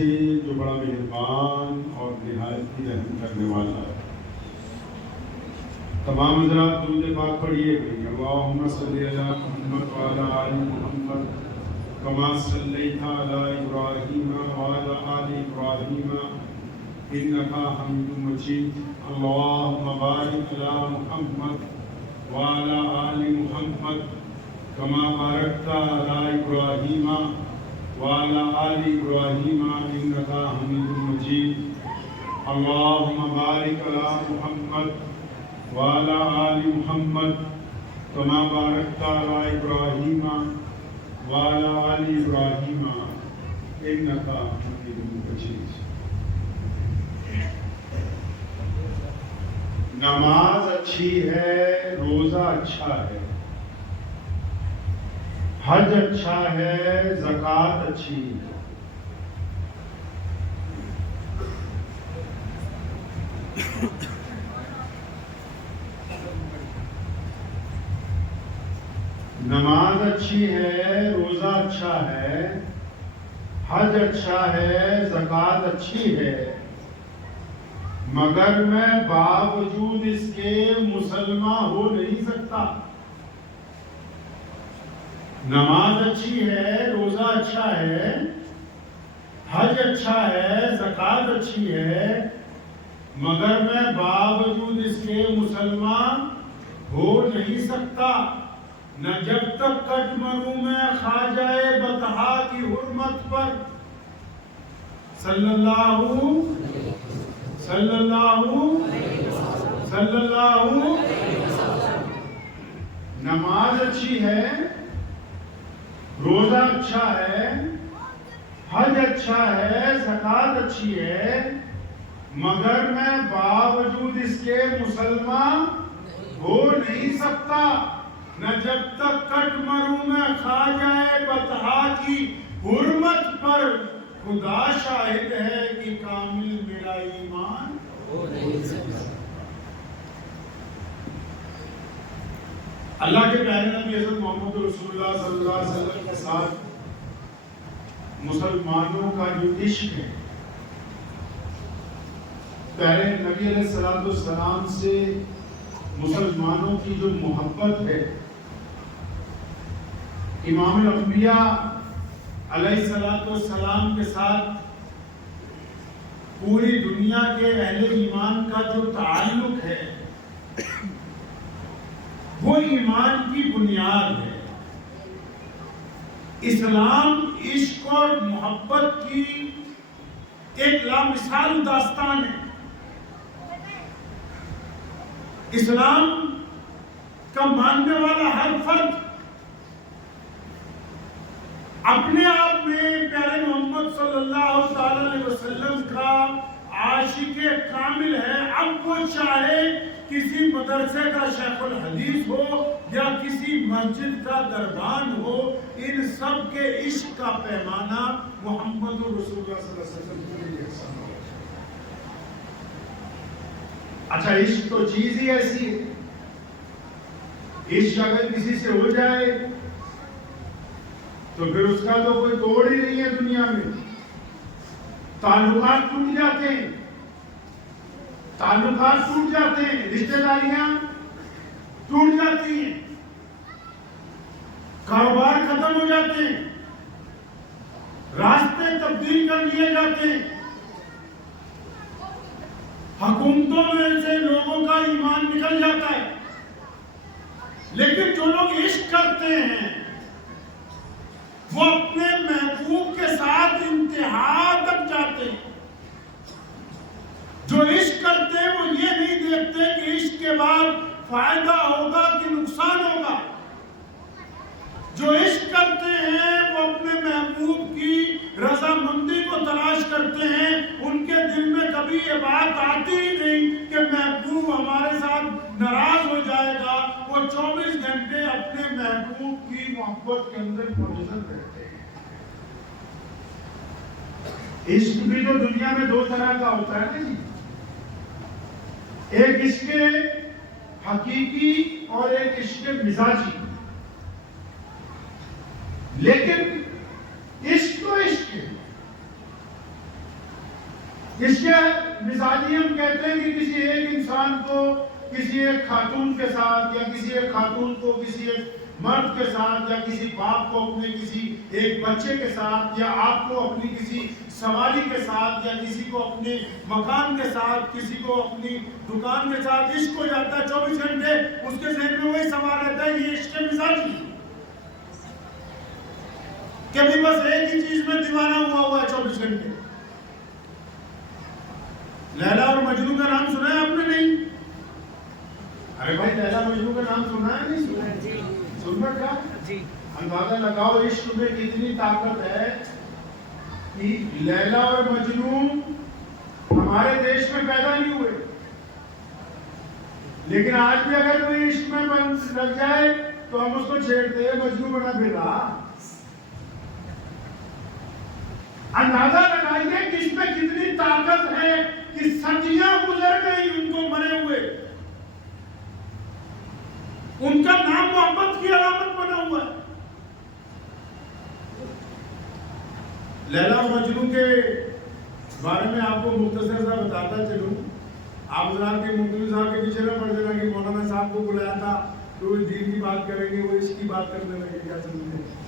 سے جو بڑا مہربان اور نہایت ہی رحم کرنے والا ہے۔ تمام حضرات درود پاک پڑھیے گئے اللہم صلی علی محمد وعلی آل محمد کما صلیت علی ابراہیم وعلی آل ابراہیم انک حمید مجید اللہم بارک علی محمد وعلی آل محمد کما بارکت علی ابراہیم وعلی آل ابراہیم انک حمید مجید اللہم بارک علی محمد وعلی آل محمد کما بارکت علی ابراہیم وعلی آل ابراہیم انک حمید مجید۔ نماز اچھی ہے، روزہ اچھا ہے، حج اچھا ہے، زکوٰۃ اچھی ہے۔ نماز اچھی ہے، روزہ اچھا ہے، حج اچھا ہے، زکوٰۃ اچھی ہے، مگر میں باوجود اس کے مسلمان ہو نہیں سکتا۔ نماز اچھی ہے، روزہ اچھا ہے، حج اچھا ہے، زکوٰۃ اچھی ہے، مگر میں باوجود اس کے مسلمان ہو نہیں سکتا۔ نہ جب تک کٹ مروں میں خواجہ بطحا کی حرمت پر صلی اللہ نماز اچھی ہے، روزہ اچھا ہے، حج اچھا ہے، زکوٰۃ اچھی ہے، مگر میں باوجود اس کے مسلمان ہو نہیں سکتا۔ نہ جب تک کٹ مروں میں خواجہ بطحا کی حرمت پر خدا شاہد ہے کہ کامل میرا ایمان ہو نہیں سکتا۔ اللہ کے پیارے نبی حضرت محمد رسول اللہ صلی اللہ علیہ وسلم کے ساتھ مسلمانوں کا جو عشق ہے، پیارے نبی علیہ السلام سے مسلمانوں کی جو محبت ہے، امام الانبیاء علیہ السلام کے ساتھ پوری دنیا کے اہل ایمان کا جو تعلق ہے وہ ایمان کی بنیاد ہے۔ اسلام عشق اور محبت کی ایک لامثال داستان ہے۔ اسلام کا ماننے والا ہر فرد اپنے آپ میں پیارے محمد صلی اللہ علیہ وسلم کا عاشق کامل ہے۔ اب وہ چاہے کسی مدرسے کا شیخ الحدیث ہو یا کسی مسجد کا دربان ہو، ان سب کے عشق کا پیمانہ محمد رسول اللہ صلی اللہ علیہ وسلم کے لیے یکساں ہو۔ اچھا، عشق تو چیز ہی ایسی ہے، عشق اگر کسی سے ہو جائے تو پھر اس کا تو کوئی توڑ ہی نہیں ہے دنیا میں۔ تعلقات ٹوٹ جاتے ہیں، تعلقات ٹوٹ جاتے ہیں، رشتہ داریاں ٹوٹ جاتی ہیں، کاروبار ختم ہو جاتے ہیں، راستے تبدیل کر لیے جاتے ہیں، حکومتوں میں سے لوگوں کا ایمان نکل جاتا ہے۔ لیکن جو لوگ عشق کرتے ہیں وہ اپنے محبوب کے ساتھ انتہا تک جاتے ہیں۔ جو عشق کرتے ہیں وہ یہ نہیں دیکھتے کہ عشق کے بعد فائدہ ہوگا کہ نقصان ہوگا۔ جو عشق کرتے ہیں وہ اپنے محبوب کی رضامندی کو تلاش کرتے ہیں۔ ان کے دل میں کبھی یہ بات آتی ہی نہیں کہ محبوب ہمارے ساتھ ناراض ہو جائے گا۔ وہ 24 گھنٹے اپنے محبوب کی محبت کے اندر منحصر رہتے ہیں۔ عشق بھی تو دنیا میں دو طرح کا ہوتا ہے نا جی، ایک عشق حقیقی اور ایک عشق مزاجی۔ لیکن عشق تو عشق ہے، اس کے مثالی ہم کہتے ہیں کہ کسی ایک انسان کو کسی ایک خاتون کے ساتھ، یا کسی ایک خاتون کو کسی ایک مرد کے ساتھ، یا کسی باپ کو اپنے کسی ایک بچے کے ساتھ، یا آپ کو اپنی کسی سواری کے ساتھ، یا کسی کو اپنے مکان کے ساتھ، کسی کو اپنی دکان کے ساتھ عشق ہو جاتا ہے 24 گھنٹے اس کے ذہن میں وہی سوال رہتا ہے، یہ عشق مثالی کبھی بس ایک ہی چیز میں دیوانہ ہوا ہے 24 گھنٹے۔ لیلا اور مجنون کا نام سنا ہے آپ نے؟ نہیں؟ ارے بھائی لیلا مجنون کا نام سنا ہے؟ نہیں سنا؟ جی سن رکھا؟ جی۔ اندازہ لگاؤ عشق میں کتنی طاقت ہے کہ لیلا اور مجنون ہمارے دیش میں پیدا نہیں ہوئے، لیکن آج بھی اگر کوئی عشق میں لگ جائے تو ہم اس کو چھیڑتے ہیں، مجنون بنا پھر رہا۔ اندازہ لگائیے کہ اس میں کتنی طاقت ہے کہ صدیاں گزر گئی ان کو مرے ہوئے، ان کا نام محبت کی علامت بنا ہوا ہے۔ لیلا اور مجنون کے بارے میں آپ کو مختصر سا بتاتا چلوں، آپ حضرات کے مولوی صاحب کے پیچھے نہ پڑ جانا کہ مولانا صاحب کو بلایا تھا تو وہ دین کی بات کریں گے، وہ عشق کی بات کرنے لگے، کیا سمجھیں؟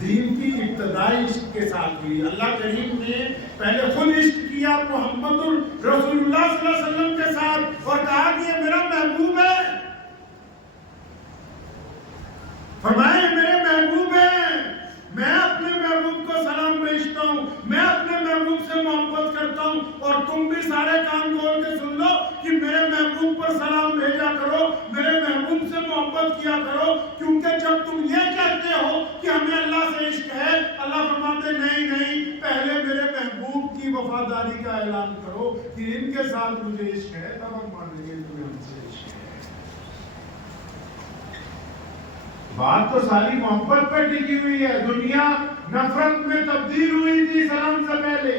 دین کی ابتدائی عشق کے ساتھ ہوئی۔ اللہ کریم نے پہلے خود عشق کیا محمد رسول اللہ صلی اللہ علیہ وسلم کے ساتھ اور کہا کہ یہ میرا محبوب ہے، فرمایا یہ میرے محبوب ہیں، میں اپنے محبوب کو سلام بھیجتا ہوں، میں اپنے محبوب سے محبت کرتا ہوں، اور تم بھی سارے کان کھول کے سن لو کہ میرے محبوب پر سلام بھیجا کرو، میرے محبوب سے محبت کیا کرو، کیونکہ جب تم یہ کہتے ہو کہ ہمیں اللہ سے عشق ہے، اللہ فرماتے نہیں، پہلے میرے محبوب کی وفاداری کا اعلان کرو کہ ان کے ساتھ مجھے عشق ہے، تب ہم مانیں گے تمہیں ہم سے عشق ہے۔ بات تو ساری محبت پر ٹکی ہوئی ہے۔ دنیا نفرت میں تبدیل ہوئی تھی اسلام سے پہلے،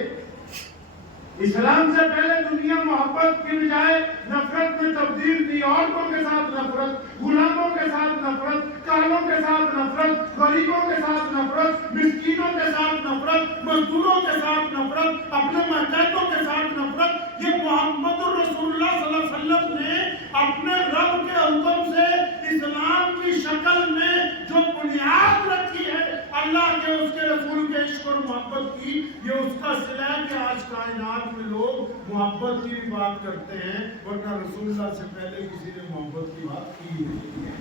اسلام سے پہلے دنیا محبت کی بجائے نفرت میں تبدیل تھی۔ عورتوں کے ساتھ نفرت، غلاموں کے ساتھ نفرت، کالوں کے ساتھ نفرت، غریبوں کے ساتھ نفرت، مسکینوں کے ساتھ نفرت، مزدوروں کے ساتھ نفرت، اپنے ماتحتوں کے ساتھ نفرت۔ یہ محمد رسول اللہ صلی اللہ علیہ وسلم نے اپنے رب کے حکم سے اسلام کی شکل میں جو بنیاد رکھی ہے اللہ کے اس کے رسول کے عشق اور محبت کی، یہ اس کا صلہ ہے کہ آج کائنات میں لوگ محبت کی بھی بات کرتے ہیں، ورنہ رسول اللہ سے پہلے کسی نے محبت کی بات کی نہیں ہے۔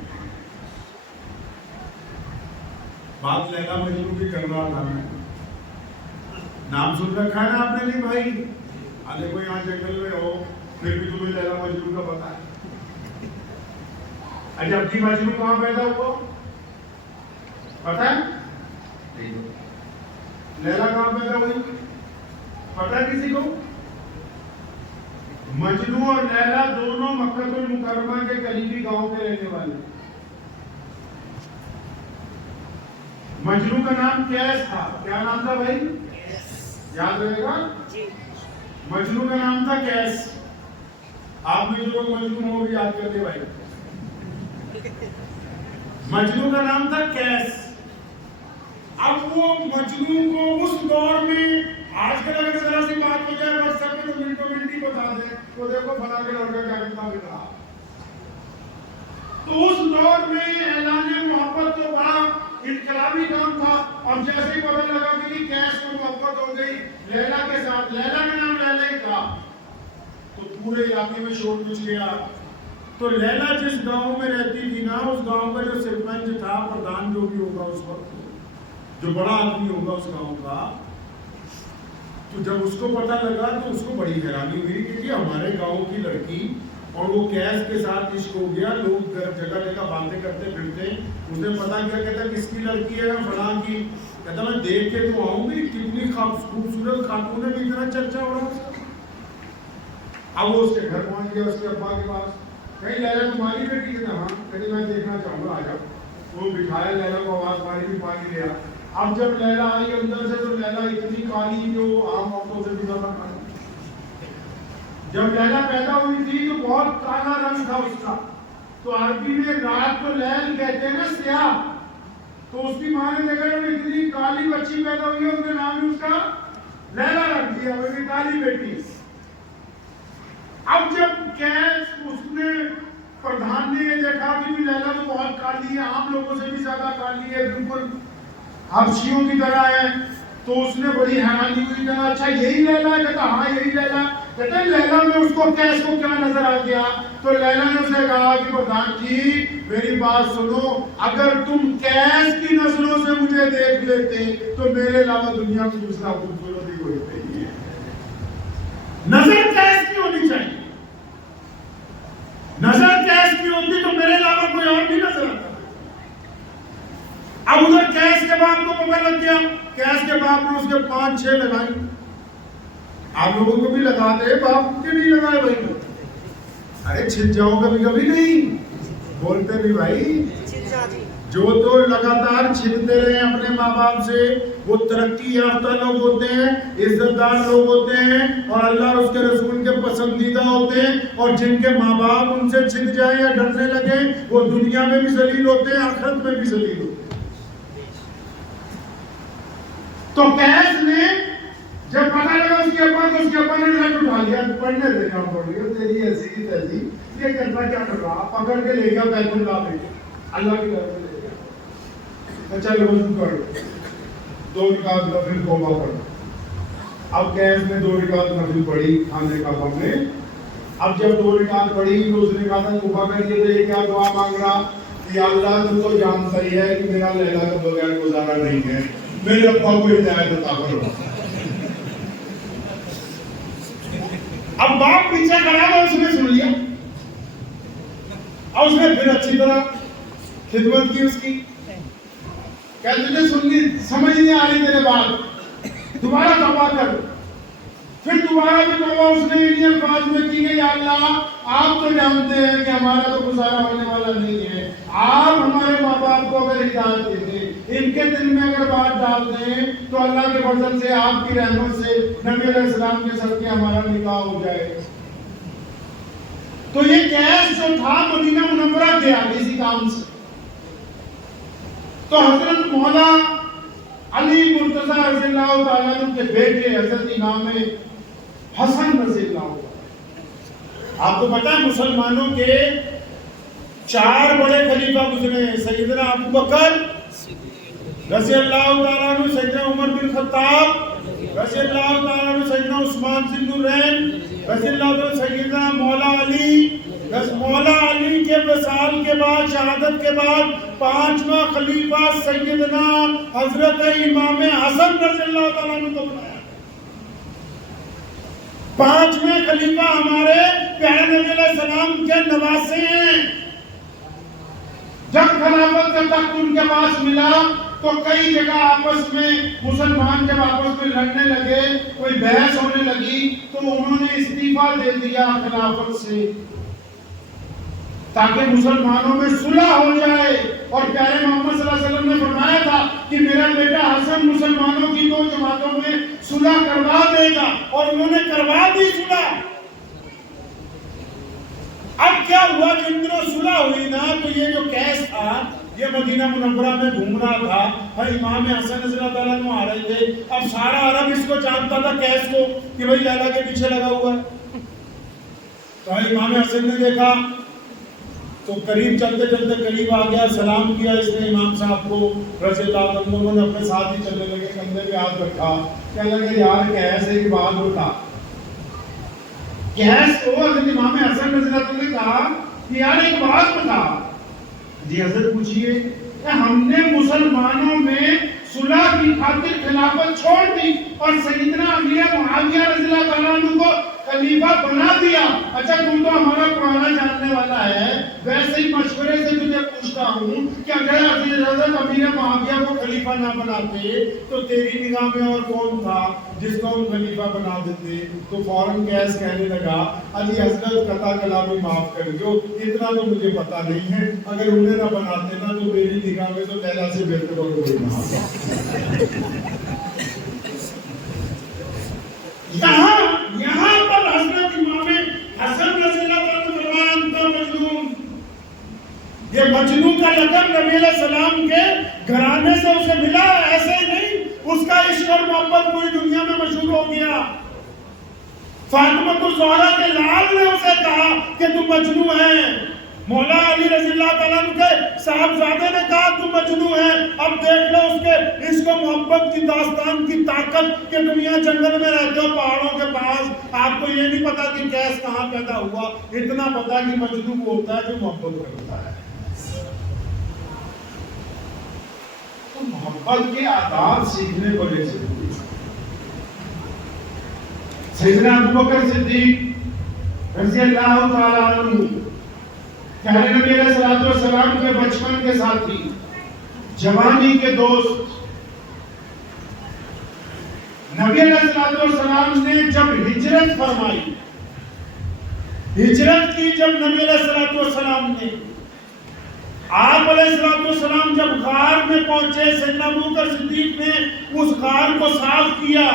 بات لیلا مجنون کی کر رہا تھا میں، نام سن رکھا ہے نا آپ نے؟ نہیں بھائی، دیکھو یہاں جنگل میں ہو پھر بھی تمہیں لیلا مجنون کا پتا ہے۔ اچھا اب کی مجنون کہاں پیدا ہوا پتا ہے؟ لیلا کہاں پیدا ہوئی پتا کسی کو؟ مجنون اور لیلا دونوں مکہ المکرمہ کے قریبی گاؤں کے رہنے والے۔ مجنون کا نام کیس تھا، کیا نام تھا بھائی؟ یاد رہے گا؟ مجنون کا نام تھا کیس۔ آپ میں جو لوگ مجنون ہو بھی یاد کرتے بھائی، مجنون کا نام تھا کیس۔ اب وہ مجنون کو اس دور میں، آج کل اگر ذرا سی بات ہو جائے واٹس ایپ پہ تو منٹوں منٹی بتا دیں تو دیکھو فلاں کے لڑکا کیا کرتا رہا۔ تو اس دور میں اعلان محبت تو بڑا انقلابی کام تھا، اور جیسے ہی پتہ لگا کہ کیس کو محبت ہو گئی لیلا کے ساتھ، لیلا کا نام لیلا ہی تھا، تو پورے علاقے میں شور مچ گیا۔ تو لیلا جس گاؤں میں رہتی تھی نا، اس گاؤں کا جو سرپنچ تھا، پردھان جو بھی ہوگا اس وقت، جو بڑا آدمی ہوگا اس گاؤں کا، تو جب اس کو پتہ لگا تو اس کو بڑی حیرانی ہوئی کہ ہمارے گاؤں کی لڑکی اور وہ کیس کے ساتھ عشق ہو گیا۔ لوگ جگہ جگہ باتیں کرتے پھرتے، اس نے پتا کیا، کہتا کس کی لڑکی ہے؟ فلاں کی۔ کہتا میں دیکھ کے تو آؤں گی، کتنی خوبصورت خاتون ہے، اتنا چرچا ہو رہا ہے۔ اب وہ اس کے گھر پہنچ گیا، اس کے ابا کے پاس، کہیں لیلا تمہاری بیٹی؟ کہتا ہاں۔ کہتے میں دیکھنا چاہوں گا، آ جاؤ۔ وہ بٹھایا، لیلا کو آواز ماری، بھی پانی لیا۔ اب جب لیلا آئی اندر سے تو لیلا اتنی کالی جو عام عورتوں سے بھی زیادہ کالی۔ جب لیلا پیدا ہوئی تھی تو بہت کالا رنگ تھا اس کا، تو عربی میں رات کو لیل کہتے ہیں نا، سیاہ، تو اس کی ماں نے دیکھا اتنی کالی بچی پیدا ہوئی ہے، اس نے نام اس کا لیلا رکھ دیا، وہ بھی کالی بیٹی۔ اب جب کیس اس نے پردھان نے یہ دیکھا کہ لیلا تو بہت کالی ہے، عام لوگوں سے بھی زیادہ کالی ہے، بالکل حبشیوں کی طرح ہے، تو اس نے بڑی حیرانی ہوئی، کہا اچھا یہی لیلا ہے؟ کہتا ہاں یہی لیلا۔ کہتے ہیں لیلا میں اس کو کیس کو کیا نظر آ گیا؟ تو لیلا نے اسے کہا کہ پردھان جی میری بات سنو، اگر تم کیس کی نظروں سے مجھے دیکھ لیتے تو میرے علاوہ دنیا میں دوسرا خوبصورت ہی کوئی نہیں ہے۔ نظر کیس کی ہونی چاہیے، نظر کیس کی ہوتی تو میرے علاوہ کوئی اور بھی نظر آتا۔ اب ادھر کیس کے باپ کو پتہ لگ گیا، کیس کے باپ نے اس کے 5-6 لگائی۔ آپ لوگوں کو بھی لگاتے، باپ کے نہیں لگائے بھائی کو؟ ارے چھت جاؤ کبھی کبھی نہیں بولتے بھی بھائی، جو تو لگاتار چھنتے رہے اپنے ماں باپ سے وہ ترقی یافتہ لوگ ہوتے ہیں، عزت دار لوگ ہوتے ہیں، اور اللہ اور اس کے رسول کے پسندیدہ ہوتے ہیں، اور جن کے ماں باپ ان سے چھن جائیں یا ڈرنے لگے وہ دنیا میں بھی ذلیل ہوتے ہیں، آخرت میں بھی ذلیل ہوتے ہیں۔ تو کیس نے جب پتہ لگا اس کے ابا، تو اس کے ابا نے رٹ اٹھا لیا، پڑھنے دینا پڑ گیا، تیری ایسی کی تیسی، یہ کرنا کیا کر رہا، پکڑ کے لے گیا بیت اللہ میں، اللہ کی طرف لے گیا، چل وضو کر 2 رکعت نفل توبہ کر۔ اب کیس نے 2 رکعت نفل پڑھی کھانے کا وقت میں۔ اب جب 2 رکعت پڑھی تو اس نے کہا تھا توبہ کر کے تو یہ کیا دعا مانگ رہا کہ اللہ تم تو جانتا ہی ہے کہ میرا لیلا کے بغیر گزارا نہیں ہے، میرے ابا کو ہدایت عطا کرو۔ اب باپ پیچھے کھڑا تھا، اس نے سن لیا اور اس نے پھر اچھی طرح خدمت کی اس کی، کہ تجھے سننی سمجھ نہیں آ رہی تیرے بات، دوبارہ توبہ کر۔ پھر دوبارہ بھی توبہ اس نے انہی الفاظ میں کی کہ یا اللہ آپ تو جانتے ہیں کہ ہمارا تو گزارا ہونے والا نہیں ہے، آپ ہمارے ماں باپ کو اگر ہدایت دیتے، ان کے دل میں اگر بات ڈال دیں تو اللہ کے فضل سے آپ کی رحمت سے نبی علیہ السلام کے صدقے ہمارا نکاح ہو جائے۔ تو یہ کیس جو تھا مدینہ منورہ گیا اسی کام سے، تو حضرت مولا علی مرتضیٰ رضی اللہ تعالیٰ عنہ کے بیٹے حضرت امام حسن رضی اللہ عنہ، آپ کو پتا ہے مسلمانوں کے 4 بڑے خلیفہ گزرے ہیں، سیدنا ابو بکر رضی اللہ تعالیٰ عنہ، سیدنا عمر بن خطاب رضی اللہ تعالیٰ عنہ، سیدنا عثمان ذی النورین رضی اللہ تعالیٰ عنہ، سیدنا مولا علی۔ مولا علی کے وصال کے بعد، شہادت کے بعد 5واں خلیفہ سیدنا حضرت امام حسن رضی اللہ تعالیٰ عنہ کو بنایا۔ 5ویں خلیفہ ہمارے پیارے نبی علیہ السلام کے نواسے ہیں۔ جب خلافت کا تخت ان کے پاس ملا تو کئی جگہ آپس میں مسلمان جب آپس میں لڑنے لگے، کوئی بحث ہونے لگی، تو انہوں نے استعفیٰ دے دیا خلافت سے تاکہ مسلمانوں میں صلح ہو جائے۔ اور پیارے محمد صلی اللہ علیہ وسلم نے فرمایا تھا کہ میرا بیٹا حسن مسلمانوں کی 2 جماعتوں میں صلح کروا دے گا، اور انہوں نے کروا دی صلح۔ اب کیا ہوا کہ ان دنوں صلح ہوئی نا، تو یہ جو کیس تھا یہ مدینہ منورہ میں گھوم رہا تھا، اور امام حسن رضی اللہ تعالیٰ عنہ آ رہے تھے۔ اب سارا عرب اس کو جانتا تھا کیس کو کہ بھئی لیلا کے پیچھے لگا ہوا ہے۔ تو امام حسن نے دیکھا تو قریب چلتے چلتے قریب آ گیا، سلام کیا اس نے امام صاحب کو رضی اللہ عنہ، انہوں نے اپنے ساتھ ہی چلنے لگے، کندھے پہ ہاتھ رکھا، کہنے لگے یار کیس ایک بات ہوتا کیس کو حضرت امام حسن رضی اللہ عنہ نے کہا کہ یار ایک بات بتا۔ جی حضرت پوچھئے۔ کہ ہم نے مسلمانوں میں صلح کی خاطر خلافت چھوڑ دی اور سیدنا امیر معاویہ رضی اللہ تعالیٰ عنہ کو خلیفہ بنا دیا۔ اچھا تم تو ہمارا پرانا جاننے والا ہے، ویسے ہی مشورے سے تجھے پوچھتا ہوں کہ اگر حضرت امیر معاویہ کو خلیفہ نہ بناتے تو تیری نگاہ میں اور کون تھا جس کو ہم خلیفہ بنا دیتے؟ تو فوراً کیس کہنے لگا علی حضرت قطع کلامی معاف کر دو، اتنا تو مجھے پتا نہیں ہے، اگر انہیں نہ بناتے نا تو میری نگاہ میں تو لیلا سے بہتر اور کوئی نہ۔ یہاں پر حضرت امام حسن رضی اللہ عنہ فرمایا انت مجنون۔ یہ مجنون کا لقب نبی علیہ السلام کے گھرانے سے اسے ملا، ایسے ہی نہیں، اس کا عشق اور محبت پوری دنیا میں مشہور ہو گیا. فاطمہ الزہرا کے لال نے اسے کہا کہ تم مجنون ہے. مولا علی رضی اللہ تعالیٰ عنہ کے صاحبزادے نے کہا تم مجنون ہے. اب دیکھ لو اس کے عشق و محبت کی داستان کی طاقت کہ دنیا جنگل میں رہتے ہو پہاڑوں کے پاس, آپ کو یہ نہیں پتا کہ گیس کہاں پیدا ہوا, اتنا پتا کہ مجنون وہ ہوتا ہے جو محبت کرتا ہے. تو محبت کے آداب سیکھنے بڑے ضروری ہیں. سیدنا ابوبکر صدیق رضی اللہ تعالیٰ عنہ پیارے نبی علیہ الصلوۃ والسلام کے بچپن کے ساتھی, جوانی کے دوست. نبی علیہ الصلوۃ والسلام نے جب ہجرت فرمائی, ہجرت کی جب نبی علیہ الصلوۃ والسلام نے, آپ علیہ الصلوۃ والسلام جب غار میں پہنچے, سیدنا ابوبکر صدیق نے اس غار کو صاف کیا,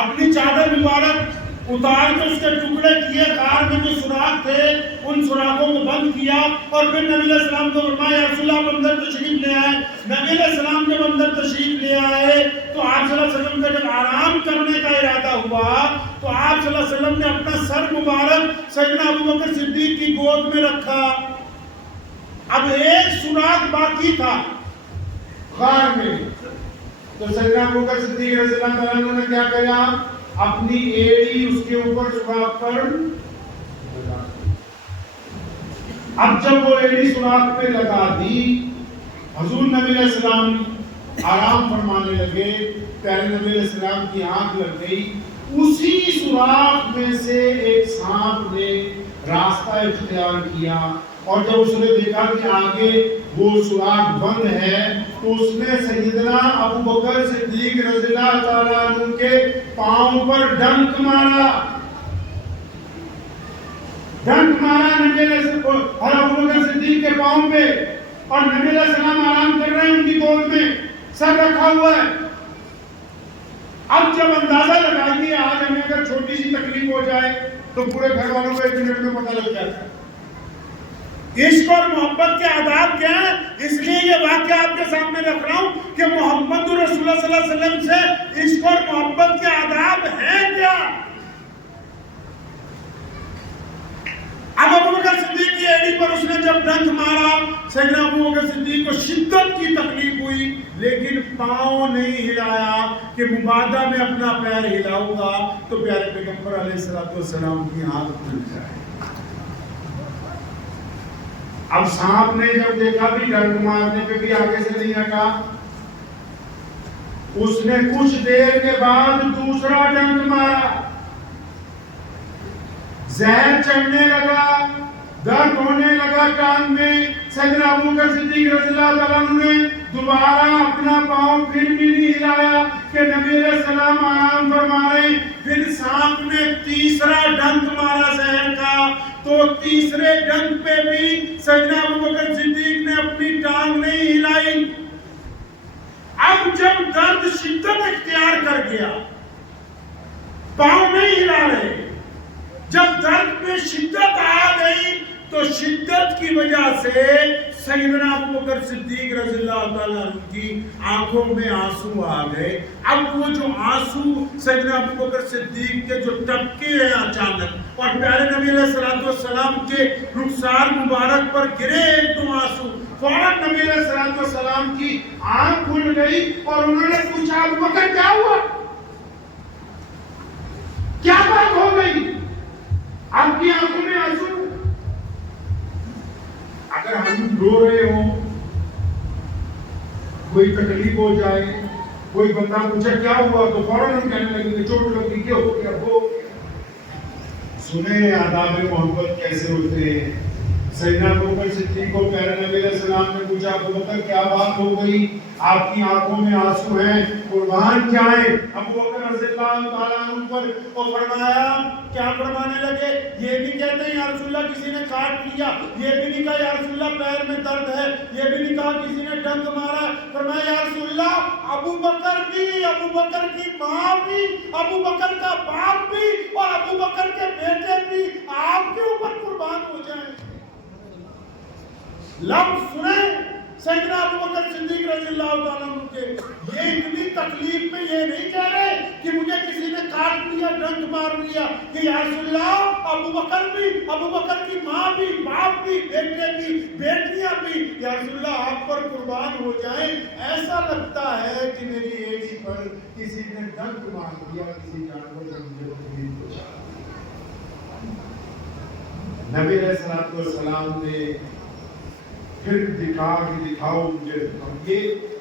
اپنی چادر مبارک اتار کے اس کے ٹکڑے کیے, غار میں جو سوراخ تھے ان سوراخوں کو بند کیا, اور پھر نبی علیہ السلام کو فرمایا یا رسول اللہ اندر تشریف لے آئے. نبی علیہ السلام جب اندر تشریف لے آئے تو آپ صلی اللہ علیہ وسلم کا جب آرام کرنے کا ارادہ ہوا تو آپ صلی اللہ علیہ وسلم نے اپنا سر مبارک سیدنا ابوبکر صدیق کی گود میں رکھا. اب ایک سوراخ باقی تھا غار میں, تو سیدنا ابوبکر صدیق رضی اللہ تعالیٰ عنہ نے کیا کیا, اپنی ایڑی اس کے اوپر سوراخ پر لگا دی. اب جب وہ ایڑی سوراخ پہ لگا دی, حضور نبی علیہ السلام آرام فرمانے لگے. پیارے نبی علیہ السلام کی آنکھ لگ گئی, اسی سوراخ میں سے ایک سانپ نے راستہ اختیار کیا, اور جب اس نے دیکھا کہ آگے وہ سوراخ بند ہے تو اس نے سیدنا ابوبکر صدیق رضی اللہ تعالیٰ عنہ کے پاؤں پر ڈنک مارا. ڈنک مارا نبی علیہ السلام اور ابوبکر صدیق کے پاؤں پہ, اور نبی علیہ السلام آرام کر رہے ہیں, ان کی گود میں سر رکھا ہوا ہے. اب جب اندازہ لگائیے آج ہمیں اگر چھوٹی سی تکلیف ہو جائے تو پورے گھر والوں کو 1 منٹ میں پتہ لگ جاتا ہے. عشق اور محبت کے آداب کیا ہیں, اس لیے یہ واقعہ آپ کے سامنے رکھ رہا ہوں کہ محمد رسول اللہ صلی اللہ علیہ وسلم سے عشق اور محبت کے آداب ہیں کیا. اب ابوبکر صدیق کی ایڑی پر اس نے جب ڈنک مارا, سیدنا ابوبکر صدیق کو شدت کی تکلیف ہوئی, لیکن پاؤں نہیں ہلایا کہ مبادہ میں اپنا پیر ہلاؤں گا تو پیارے پیغمبر علیہ الصلوۃ والسلام کی آنکھ کھل جائے. اب سانپ نے جب دیکھا بھی ڈنک مارنے پہ بھی آگے سے نہیں ہٹا, اس نے کچھ دیر کے بعد دوسرا ڈنک مارا, زہر چڑھنے لگا, درد ہونے لگا ٹانگ میں. سیدنا ابوبکر صدیق رضی اللہ تعالیٰ عنہ نے دوبارہ اپنا پاؤں پھر بھی نہیں ہلایا کہ نبی علیہ السلام آرام فرما رہے. پھر سانپ نے تیسرا ڈنک مارا زہر کا, تو تیسرے ڈنک پہ بھی سیدنا ابوبکر صدیق نے اپنی ٹانگ نہیں ہلائی. اب جب درد شدت اختیار کر گیا, پاؤں نہیں ہلا رہے, جب درد میں شدت آ گئی تو شدت کی وجہ سے سیدنا ابوبکر صدیق رضی اللہ تعالیٰ عنہ کی آنکھوں میں آنسو آ گئے. اب وہ جو آنسو سیدنا ابوبکر صدیق کے جو ٹپکے ہیں اچانک اور پیارے نبی علیہ الصلوۃ والسلام کے رخسار مبارک پر گرے ایک دو آنسو, فوراً نبی علیہ الصلوۃ والسلام کی آنکھ کھل گئی اور انہوں نے پوچھا ابوبکر کیا ہوا, کیا بات ہو گئی, آپ کی آنکھوں میں آنسو. اگر ہم رو رہے ہوں, کوئی تکلیف ہو جائے, کوئی بندہ پوچھے کیا ہوا تو فوراً ہم کہنے لگیں کہ چوٹ لگی, کیا ہو گیا, وہ سنیں آداب محبت کیسے ہوتے ہیں. سیدنا ابوبکر صدیق کو پیارے نبی علیہ السلام نے پوچھا ابوبکر کیا بات ہو گئی, آپ کی آنکھوں میں آنسو ہیں, قربان جائیں. ابوبکر رضی اللہ تعالیٰ عنہ پر وہ فرمایا, کیا فرمانے لگے, یہ بھی کہتے ہیں یا رسول اللہ کسی نے کاٹ لیا, یہ بھی نہیں کہا یا رسول اللہ پیر میں درد ہے, یہ بھی نہیں کہا کسی نے ڈنک مارا. فرمایا یا رسول اللہ ابوبکر بھی, ابوبکر کی ماں بھی, ابوبکر کا باپ بھی اور ابوبکر کے بیٹے بھی آپ کے اوپر قربان ہو جائیں. لفظ سنیں سیدنا ابو بکر صدیق رضی اللہ تعالیٰ عنہ کے یہ اتنی تکلیف میں یہ نہیں کہہ رہے کہ مجھے کسی نے کاٹ دیا، ڈنک مار دیا کہ یا رسول اللہ ابو بکر کی ماں بھی، باپ بھی، بیٹے بھی، بیٹیاں بھی یا رسول اللہ آپ پر قربان ہو جائیں، ایسا لگتا ہے کہ میری ایڑی پر کسی نے ڈنک مار دیا، کسی جانور نے مجھے تکلیف پہنچایا۔ نبی علیہ السلام نے پھر دکھاؤ مجھے،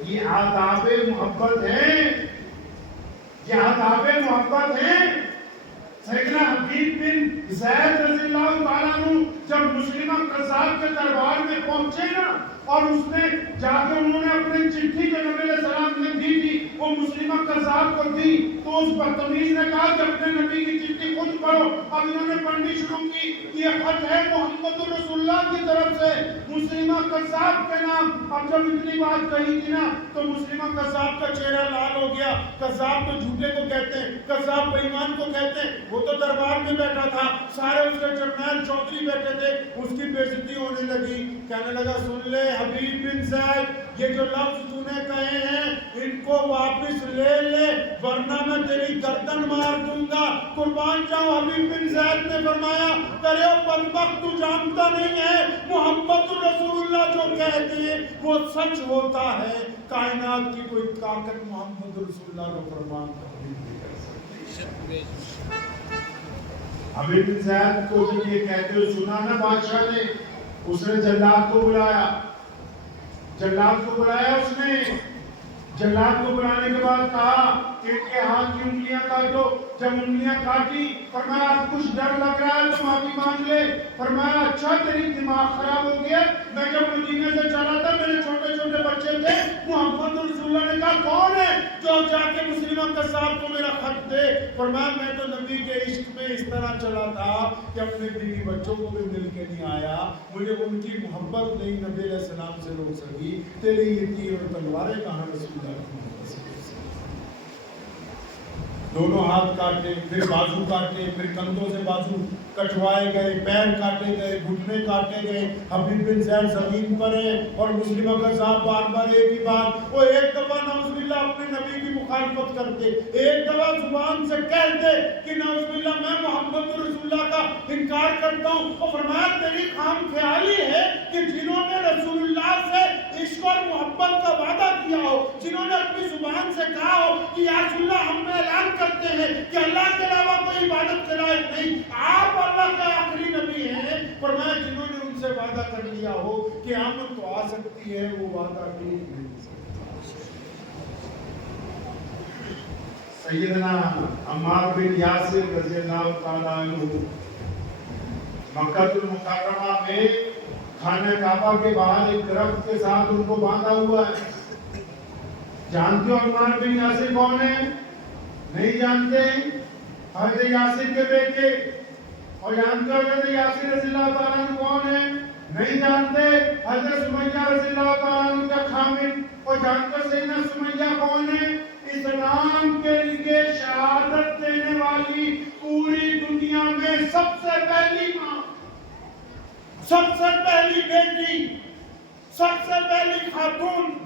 یہ آداب محبت ہیں، یہ آداب محبت ہیں۔ سیدنا حبیب بن زید رضی اللہ تعالیٰ عنہ جب مسلمہ قذاب کے دربار میں پہنچے نا، اور اس نے جا کے انہوں نے اپنے چٹھی جو نبی علیہ السلام نے دی تھی وہ مسلمہ قذاب کو دی، تو اس بدتمیز نے کہا کہ اپنے نبی کی چٹھی خود پڑھو۔ اب انہوں نے پڑھنی شروع کی، یہ خط ہے محمد رسول اللہ کی طرف سے مسلمہ قذاب کے نام۔ اب جب اتنی بات کہی تھی نا تو مسلمہ قذاب کا چہرہ لال ہو گیا۔ قذاب تو جھوٹے کو کہتے ہیں، قذاب بے ایمان کو کہتے ہیں۔ وہ تو دربار میں بیٹھا تھا، سارے اس کے جرنیل چودھری بیٹھے تھے، اس کی بے عزتی ہونے لگی۔ کہنے لگا سن لے حبیب بن زید، یہ جو لفظ تو نے کہے ہیں ان کو واپس لے لے ورنہ میں تیری گردن مار دوں گا، قربان جاؤ۔ حبیب بن زید نے فرمایا کرے بدبخت تو جانتا نہیں ہے محمد رسول اللہ جو کہتے ہیں وہ سچ ہوتا ہے، کائنات کی کوئی طاقت محمد رسول اللہ کا فرمان تبدیل نہیں کر سکتی۔ حبیب بن زید کو جب یہ کہتے ہوئے سنا نا بادشاہ نے، اس نے جلاد کو بلایا، اس نے جلاد کو بلانے کے بعد کہا کہ ان کے ہاتھ کی انگلیاں کاٹو۔ جب انگلیاں کاٹی فرمایا اب کچھ ڈر لگ رہا ہے تو معافی مانگ لے۔ فرمایا اچھا تیری دماغ خراب ہو گیا، میں جب مدینے سے چلا تھا میرے چھوٹے چھوٹے بچے تھے، محمد رسول اللہ نے کہا کون ہے جو جا کے مسلمہ قذاب کو میرا خط دے؟ فرمایا میں تو نبی کے عشق میں اس طرح چلا تھا کہ اپنے بیوی بچوں کو بھی مل کے نہیں آیا، مجھے ان کی محبت نہیں نبی علیہ السلام سے روک سکی، تیرے یہ تیر اور تلواریں کہاں رسول اللہ کی؟ دونوں ہاتھ کاٹے، پھر بازو کاٹے، پھر کندھوں سے بازو کٹوائے گئے، پیر کاٹے گئے، گھٹنے کاٹے گئے۔ حبیب بن زید زمین پر ہے اور مسلمہ قذاب بار بار ایک ہی بات، وہ ایک دفعہ نعوذ باللہ اپنے نبی کی مخالفت کرتے، ایک دفعہ زبان سے کہتے کہ نعوذ باللہ میں محمد رسول اللہ کا انکار کرتا ہوں۔ اور فرمایا تیری خام خیالی ہے کہ جنہوں نے رسول اللہ سے عشق اور محبت کا وعدہ کیا ہو، جنہوں نے اپنی زبان سے کہا ہو کہ یا رسول اللہ ہم اعلان کرتے ہیں کہ اللہ کے علاوہ کوئی عبادت کے لائق نہیں، آپ اللہ کا آخری نبی ہیں، فرمایا جنہوں نے ان سے وعدہ کر لیا ہو کہ آمد تو آ سکتی ہے وہ وعدہ بھی نہیں سکتا۔ سیدنا عمار بن یاسر رضی اللہ تعالیٰ عنہ مکہ المکرمہ میں خانہ کعبہ کے باہر ایک درخت کے ساتھ ان کو باندھا ہوا ہے۔ جانتے ہو عمار بن یاسر کون ہے؟ نہیں جانتے؟ حضرت یاسر کے بیٹے۔ اور جانتے ہو حضرت یاسر رضی اللہ تعالیٰ عنہ کون ہے؟ نہیں جانتے؟ حضرت سمیہ رضی اللہ تعالیٰ عنہ کا خامن۔ اور جانتے ہو سیدنا سمیہ کون ہے؟ اسلام کے لیے شہادت دینے والی پوری دنیا میں سب سے پہلی ماں، سب سے پہلی بیٹی، سب سے پہلی خاتون۔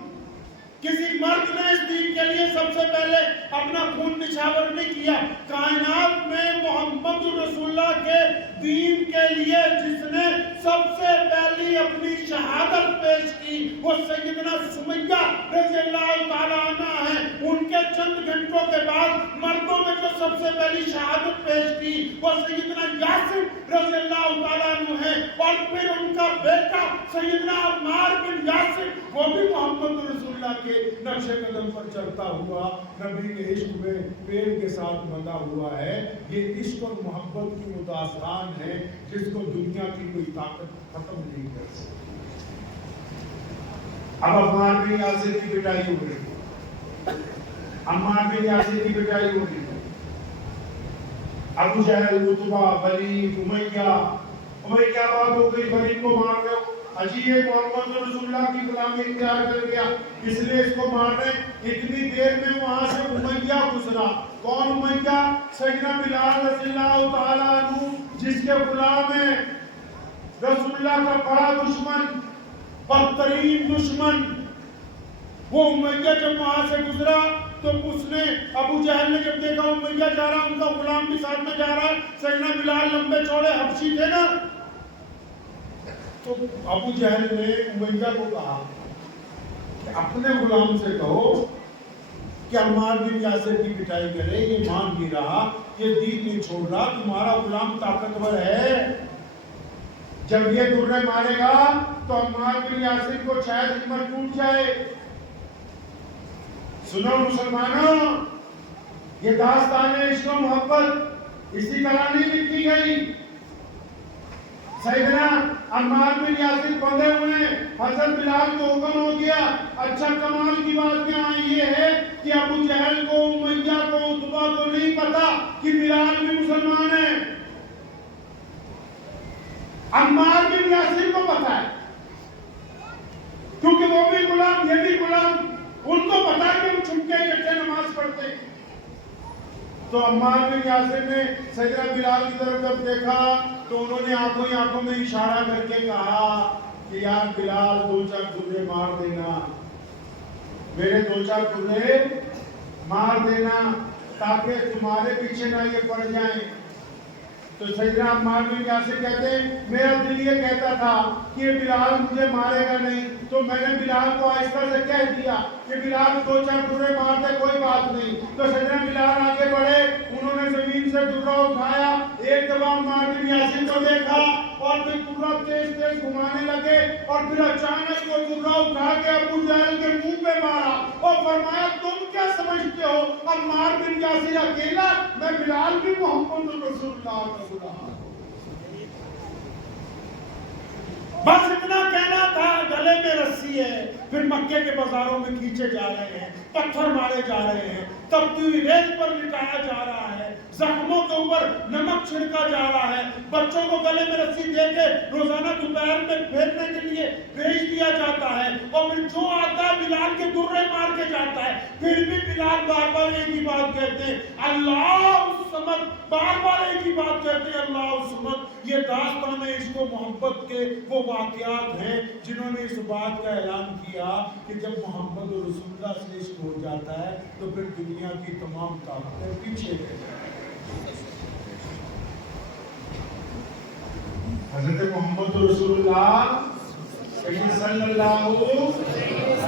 کسی مرد نے اس دین کے لیے سب سے پہلے اپنا خون نچھاور نہیں کیا۔ کائنات میں محمد رسول اللہ کے دین کے لیے جس نے سب سے پہلی اپنی شہادت پیش کی وہ سیدنا سمیہ رضی اللہ تعالیٰ عنہ ہے۔ ان کے چند گھنٹوں کے بعد مردوں میں جو سب سے پہلی شہادت پیش کی وہ سیدنا یاسر رضی اللہ تعالیٰ عنہ ہے، اور پھر ان کا بیٹا سیدنا عمار بن یاسر وہ بھی محمد رسول اللہ کے نقش قدم پر چلتا ہوا نبی کے عشق میں پیڑ کے ساتھ بندھا ہوا ہے۔ یہ عشق اور محبت کی وہ داستان ہے جس کو دنیا کی کوئی طاقت ختم نہیں کر سکتی۔ اب عمار بن یاسر کی پٹائی ہو گئی، عمار بن یاسر کی پٹائی ہو گئی۔ ابو جہل، عتبہ، ولید، امیہ کیا بات ہو گئی؟ ولید کو مار دو۔ عجیب محمد رسول اللہ کی غلامی اختیار کر گیا، اس لیے اس کو مار رہے۔ اتنی دیر میں وہاں سے امیہ گزرا۔ کون امیہ؟ سیدنا بلال رضی اللہ تعالیٰ عنہ جس کے غلام ہیں، رسول اللہ کا بڑا دشمن، بدترین دشمن. وہ امیہ جب وہاں سے گزرا تو اس نے ابو جہل نے جب دیکھا امیہ جا رہا, ان کا غلام بھی ساتھ میں جا رہا ہے, سیدنا بلال لمبے چوڑے حبشی تھے نا, تو ابو جہل نے امیہ کو کہا کہ اپنے غلام سے کہو کہ عمار بن یاسر کی پٹائی کرے, یہ مان نہیں رہا, یہ دین نہیں چھوڑ رہا, تمہارا غلام طاقتور ہے, جب یہ درے مارے گا تو عمار بن یاسر کو شاید ہمت ٹوٹ جائے. سنو مسلمانوں, یہ داستان عشق و محبت اسی طرح نہیں لکھی گئی. سیدنا عمار بن یاسر بندے ہوئے, حضرت بلال کو حکم ہو گیا. اچھا کمال کی بات یہاں یہ ہے کہ ابو جہل کو, امیہ کو, عتبہ کو نہیں پتا کہ بلال بھی مسلمان ہے. عمار بن یاسر کو پتا ہے, کیونکہ وہ بھی غلام, یہ بھی غلام, ان کو پتا ہے کہ وہ چھپ کے اکٹھے نماز پڑھتے. تو عمار بن یاسر نے سیدنا بلال کی طرف جب دیکھا تو انہوں نے آنکھوں ہی آنکھوں میں اشارہ کر کے کہا کہ یار بلال 2-4 درے مار دینا, میرے 2-4 درے مار دینا تاکہ تمہارے پیچھے نہ یہ پڑ جائیں. تو سیدنا عمار بن یاسر کہتے ہیں میرا دل یہ کہتا تھا کہ بلال مجھے مارے گا نہیں, تو میں نے بلال کو آہستہ سے کہہ دیا کہ بلال 2-4 درے مار دے, کوئی بات نہیں. تو سیدنا بلال آگے بڑھے, انہوں نے زمین سے درہ اٹھایا, ایک دفعہ عمار بن یاسر کو دیکھا اور پھر درہ تیز تیز گھمانے لگے, اور پھر اچانک وہ درہ اٹھا کے ابو جہل کے منہ پہ مارا اور فرمایا تم کیا سمجھتے ہو عمار بن یاسر اکیلا, میں بلال بھی محمد رسول اللہ کا غلام. بس اتنا کہنا تھا, گلے میں رسی ہے, پھر مکے کے بازاروں میں کھینچے جا رہے ہیں, پتھر مارے جا رہے ہیں, تبتی ہوئی ریت پر لٹایا جا رہا ہے, زخموں کے اوپر نمک چھڑکا جا رہا ہے, بچوں کو گلے میں رسی دے کے روزانہ دوپہر میں پھیرنے کے لیے بھیج دیا جاتا ہے, اور پھر جو آتا ہے بلال کے درے مار کے جاتا ہے. پھر بھی بلال بار بار ایک ہی بات کہتے ہیں اللہ الصمد, بار بار ایک ہی بات کہتے ہیں اللہ الصمد. یہ داستان عشق و محبت کے وہ واقعات ہیں جنہوں نے اس بات کا اعلان کیا کہ جب محمد رسول اللہ سے عشق ہو جاتا ہے تو پھر دنیا کی تمام طاقتیں پیچھے رہ جاتی ہیں. حضرت محمد رسول اللہ صلی اللہ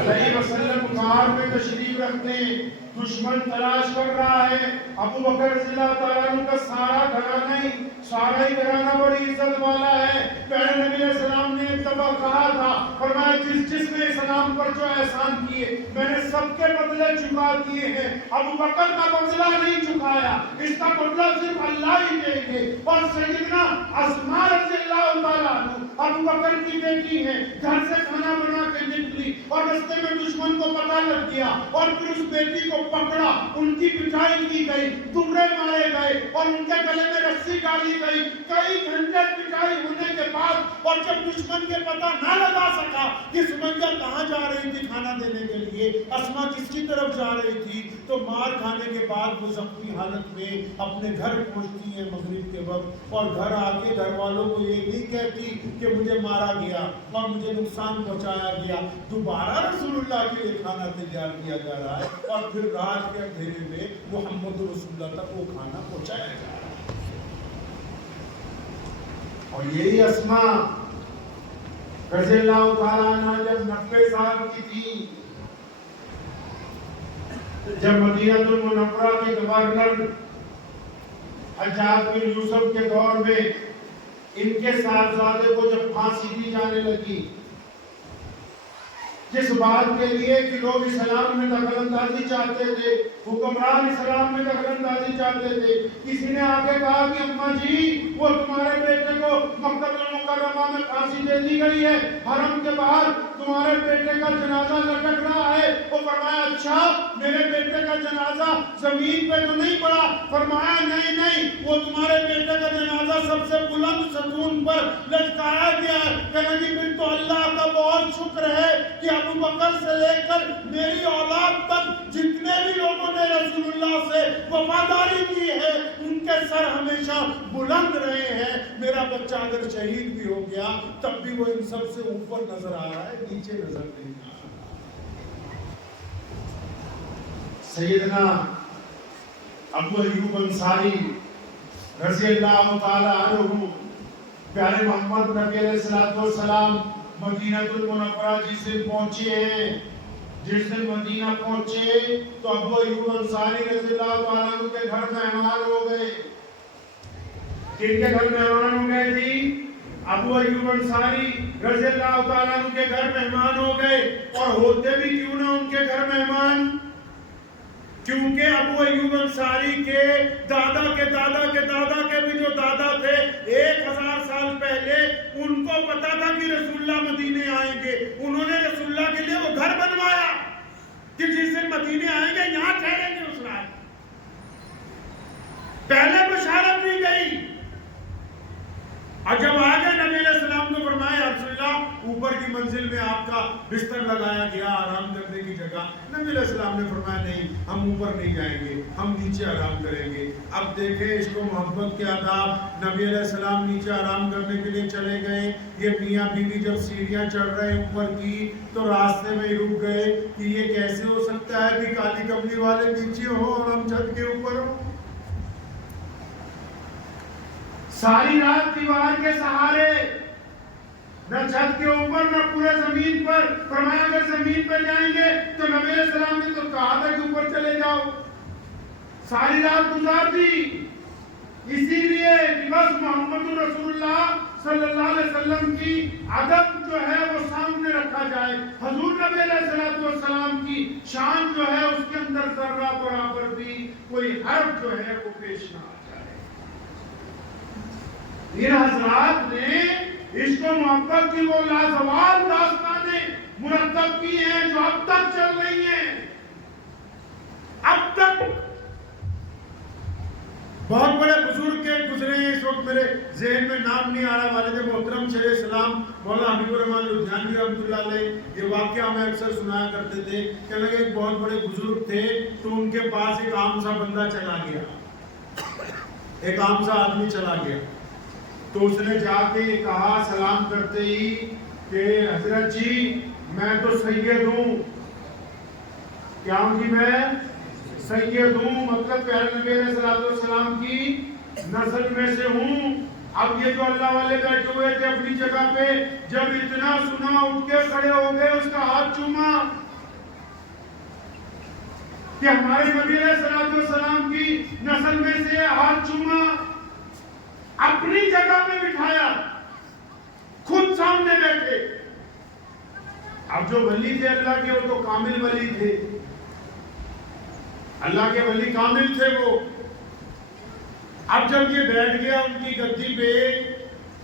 علیہ وسلم غار میں تشریف رکھتے ہیں, دشمن تلاش کر رہا ہے. ابو بکر رضی اللہ تعالیٰ عنہ کا سارا گھرانہ ہی, سارا ہی گھرانہ بڑی عزت والا ہے. پہلے نبی علیہ السلام نے ایک دفعہ کہا تھا, فرمایا جس نے اسلام پر جو احسان کیے میں نے سب کے بدلے چکا دیے ہیں. ابو بکر کا بدلہ نہیں چکایا, اس کا بدلہ صرف اللہ ہی دیں گے. اور سیدنا اسماء رضی اللہ تعالیٰ عنہ ابو بکر کی بیٹی ہے, گھر سے کھانا بنا کے نکلی اور رستے میں دشمن کو پتہ لگ گیا, اور پھر اس بیٹی کو پکڑا, ان کی پٹائی کی گئی, درے مارے گئے اور ان کے گلے میں رسی ڈالی گئی. کئی گھنٹے پٹائی ہونے کے بعد, اور جب دشمن کے پتہ نہ لگا سکا کہ سمیہ کہاں جا رہی تھی کھانا دینے کے لیے, اسماء کس کی طرف جا رہی تھی, تو مار کھانے کے بعد وہ زخمی حالت میں اپنے گھر پہنچتی ہے مغرب کے وقت, اور گھر آ کے گھر والوں کو یہ نہیں کہتی کہ مجھے مارا گیا اور مجھے نقصان پہنچایا گیا, دوبارہ رسول اللہ کے لیے کھانا تیار کیا جا رہا ہے, اور پھر رات کے اندھیرے میں محمد رسول اللہ تک وہ کھانا پہنچایا جا رہا ہے. اور یہی اسماء رضی اللہ تعالیٰ عنہ جب 90 سال کی تھی, جب مدینہ المنورہ کے گورنر حجاج بن یوسف کے دور میں ان کے صاحبزادے کو جب پھانسی دی جانے لگی, جس بات کے لیے کہ لوگ اسلام میں دخل اندازی چاہتے تھے, حکمران اسلام میں دخل اندازی چاہتے تھے, کسی نے آگے کہا کہ اماں جی وہ تمہارے بیٹے کو مکہ المکرمہ میں پھانسی دے دی گئی ہے, حرم کے باہر تمہارے بیٹے کا جنازہ لٹک رہا ہے. وہ فرمایا اچھا میرے بیٹے کا جنازہ زمین پہ تو نہیں پڑا, فرمایا نہیں نہیں وہ تمہارے بیٹے کا جنازہ سب سے بلند ستون پر لٹکایا گیا ہے. کہنے لگی پھر تو اللہ کا بہت شکر ہے کہ ابو بکر سے لے کر میری اولاد تک جتنے بھی لوگوں نے رسول اللہ سے وفاداری کی ہے ان کے سر ہمیشہ بلند رہے ہیں. میرا بچہ اگر شہید بھی ہو گیا تب بھی وہ ان سب سے اوپر نظر آ رہا ہے, نیچے نظر نہیں آ رہا. سیدنا ابو ایوب انصاری رضی اللہ تعالی عنہ, پیارے محمد نبی علیہ السلام مدینہ المنورہ جس دن پہنچے ہیں, جس دن مدینہ پہنچے تو ابو ایوب انصاری رضی اللہ تعالیٰ عنہ کے گھر مہمان ہو گئے. کن کے گھر مہمان ہو گئے تھی؟ ابو ایوب انصاری رضی اللہ تعالیٰ عنہ کے گھر مہمان ہو گئے. اور ہوتے بھی کیوں نہ ان کے گھر مہمان, کیونکہ ابو ایوب انصاری کے دادا کے دادا کے دادا کے بھی جو دادا تھے 1000 سال پہلے ان کو پتا تھا کہ رسول اللہ مدینے آئیں گے. انہوں نے رسول اللہ کے لیے وہ گھر بنوایا کہ جس دن مدینے آئیں گے یہاں ٹھہریں گے. اس رات پہلے بشارت دی گئی, اور جب آگے نبی علیہ السلام کو فرمایا رسول اللہ اوپر کی منزل میں آپ کا بستر لگایا گیا آرام کرنے کی جگہ. نبی علیہ السلام نے فرمایا نہیں, ہم اوپر نہیں جائیں گے, ہم نیچے آرام کریں گے. اب دیکھیں عشق و محبت کے آداب. نبی علیہ السلام نیچے آرام کرنے کے لیے چلے گئے. یہ میاں بیوی جب سیڑھیاں چڑھ رہے ہیں اوپر کی تو راستے میں رک گئے کہ یہ کیسے ہو سکتا ہے کہ کالی کملی والے نیچے ہوں اور ہم چھت کے اوپر ہوں. ساری رات دیوار کے سہارے, نہ چھت کے اوپر نہ پورے زمین پر. فرمایا اگر زمین پر جائیں گے تو نبی علیہ السلام نے تو کہا تھا کہ اوپر چلے جاؤ. ساری رات گزار دی اسی لیے کہ بس محمد رسول اللہ صلی اللہ علیہ وسلم کی ادب جو ہے وہ سامنے رکھا جائے. حضور نبی علیہ السلام کی شان جو ہے اس کے اندر ذرہ برابر بھی کوئی حرف جو ہے وہ پیش نہ آ جائے. ان حضرات نے عشق و محبت کی وہ لازوال داستانیں مرتب کی ہیں جو اب تک چل رہی ہیں. اب تک بہت بڑے بزرگ کے گزرے ہیں, اس وقت میرے ذہن میں نام نہیں آ رہا. والد محترم شیخ اسلام مولانا حبیب الرحمن لدھیانوی رحمۃ اللہ علیہ, یہ واقعہ ہمیں اکثر سنایا کرتے تھے. کہ لگے ایک بہت بڑے بزرگ تھے تو ان کے پاس ایک عام سا بندہ چلا گیا, ایک عام سا آدمی چلا گیا. تو اس نے جا کے کہا سلام کرتے ہی کہ حضرت جی میں تو سید ہوں. کیا ہوں جی؟ میں سید ہوں, مطلب پیارے نبی علیہ السلام کی نسل میں سے ہوں. اب یہ جو اللہ والے بیٹھے ہوئے تھے اپنی جگہ پہ, جب اتنا سنا اٹھ کے کھڑے ہو گئے, اس کا ہاتھ چوما کہ ہمارے نبی علیہ السلام کی نسل میں سے, ہاتھ چوما, اپنی جگہ میں بٹھایا, خود سامنے بیٹھے. اب جو ولی تھے اللہ کے وہ تو کامل ولی تھے, اللہ کے ولی کامل تھے وہ. اب جب یہ بیٹھ گیا ان کی گدی پہ,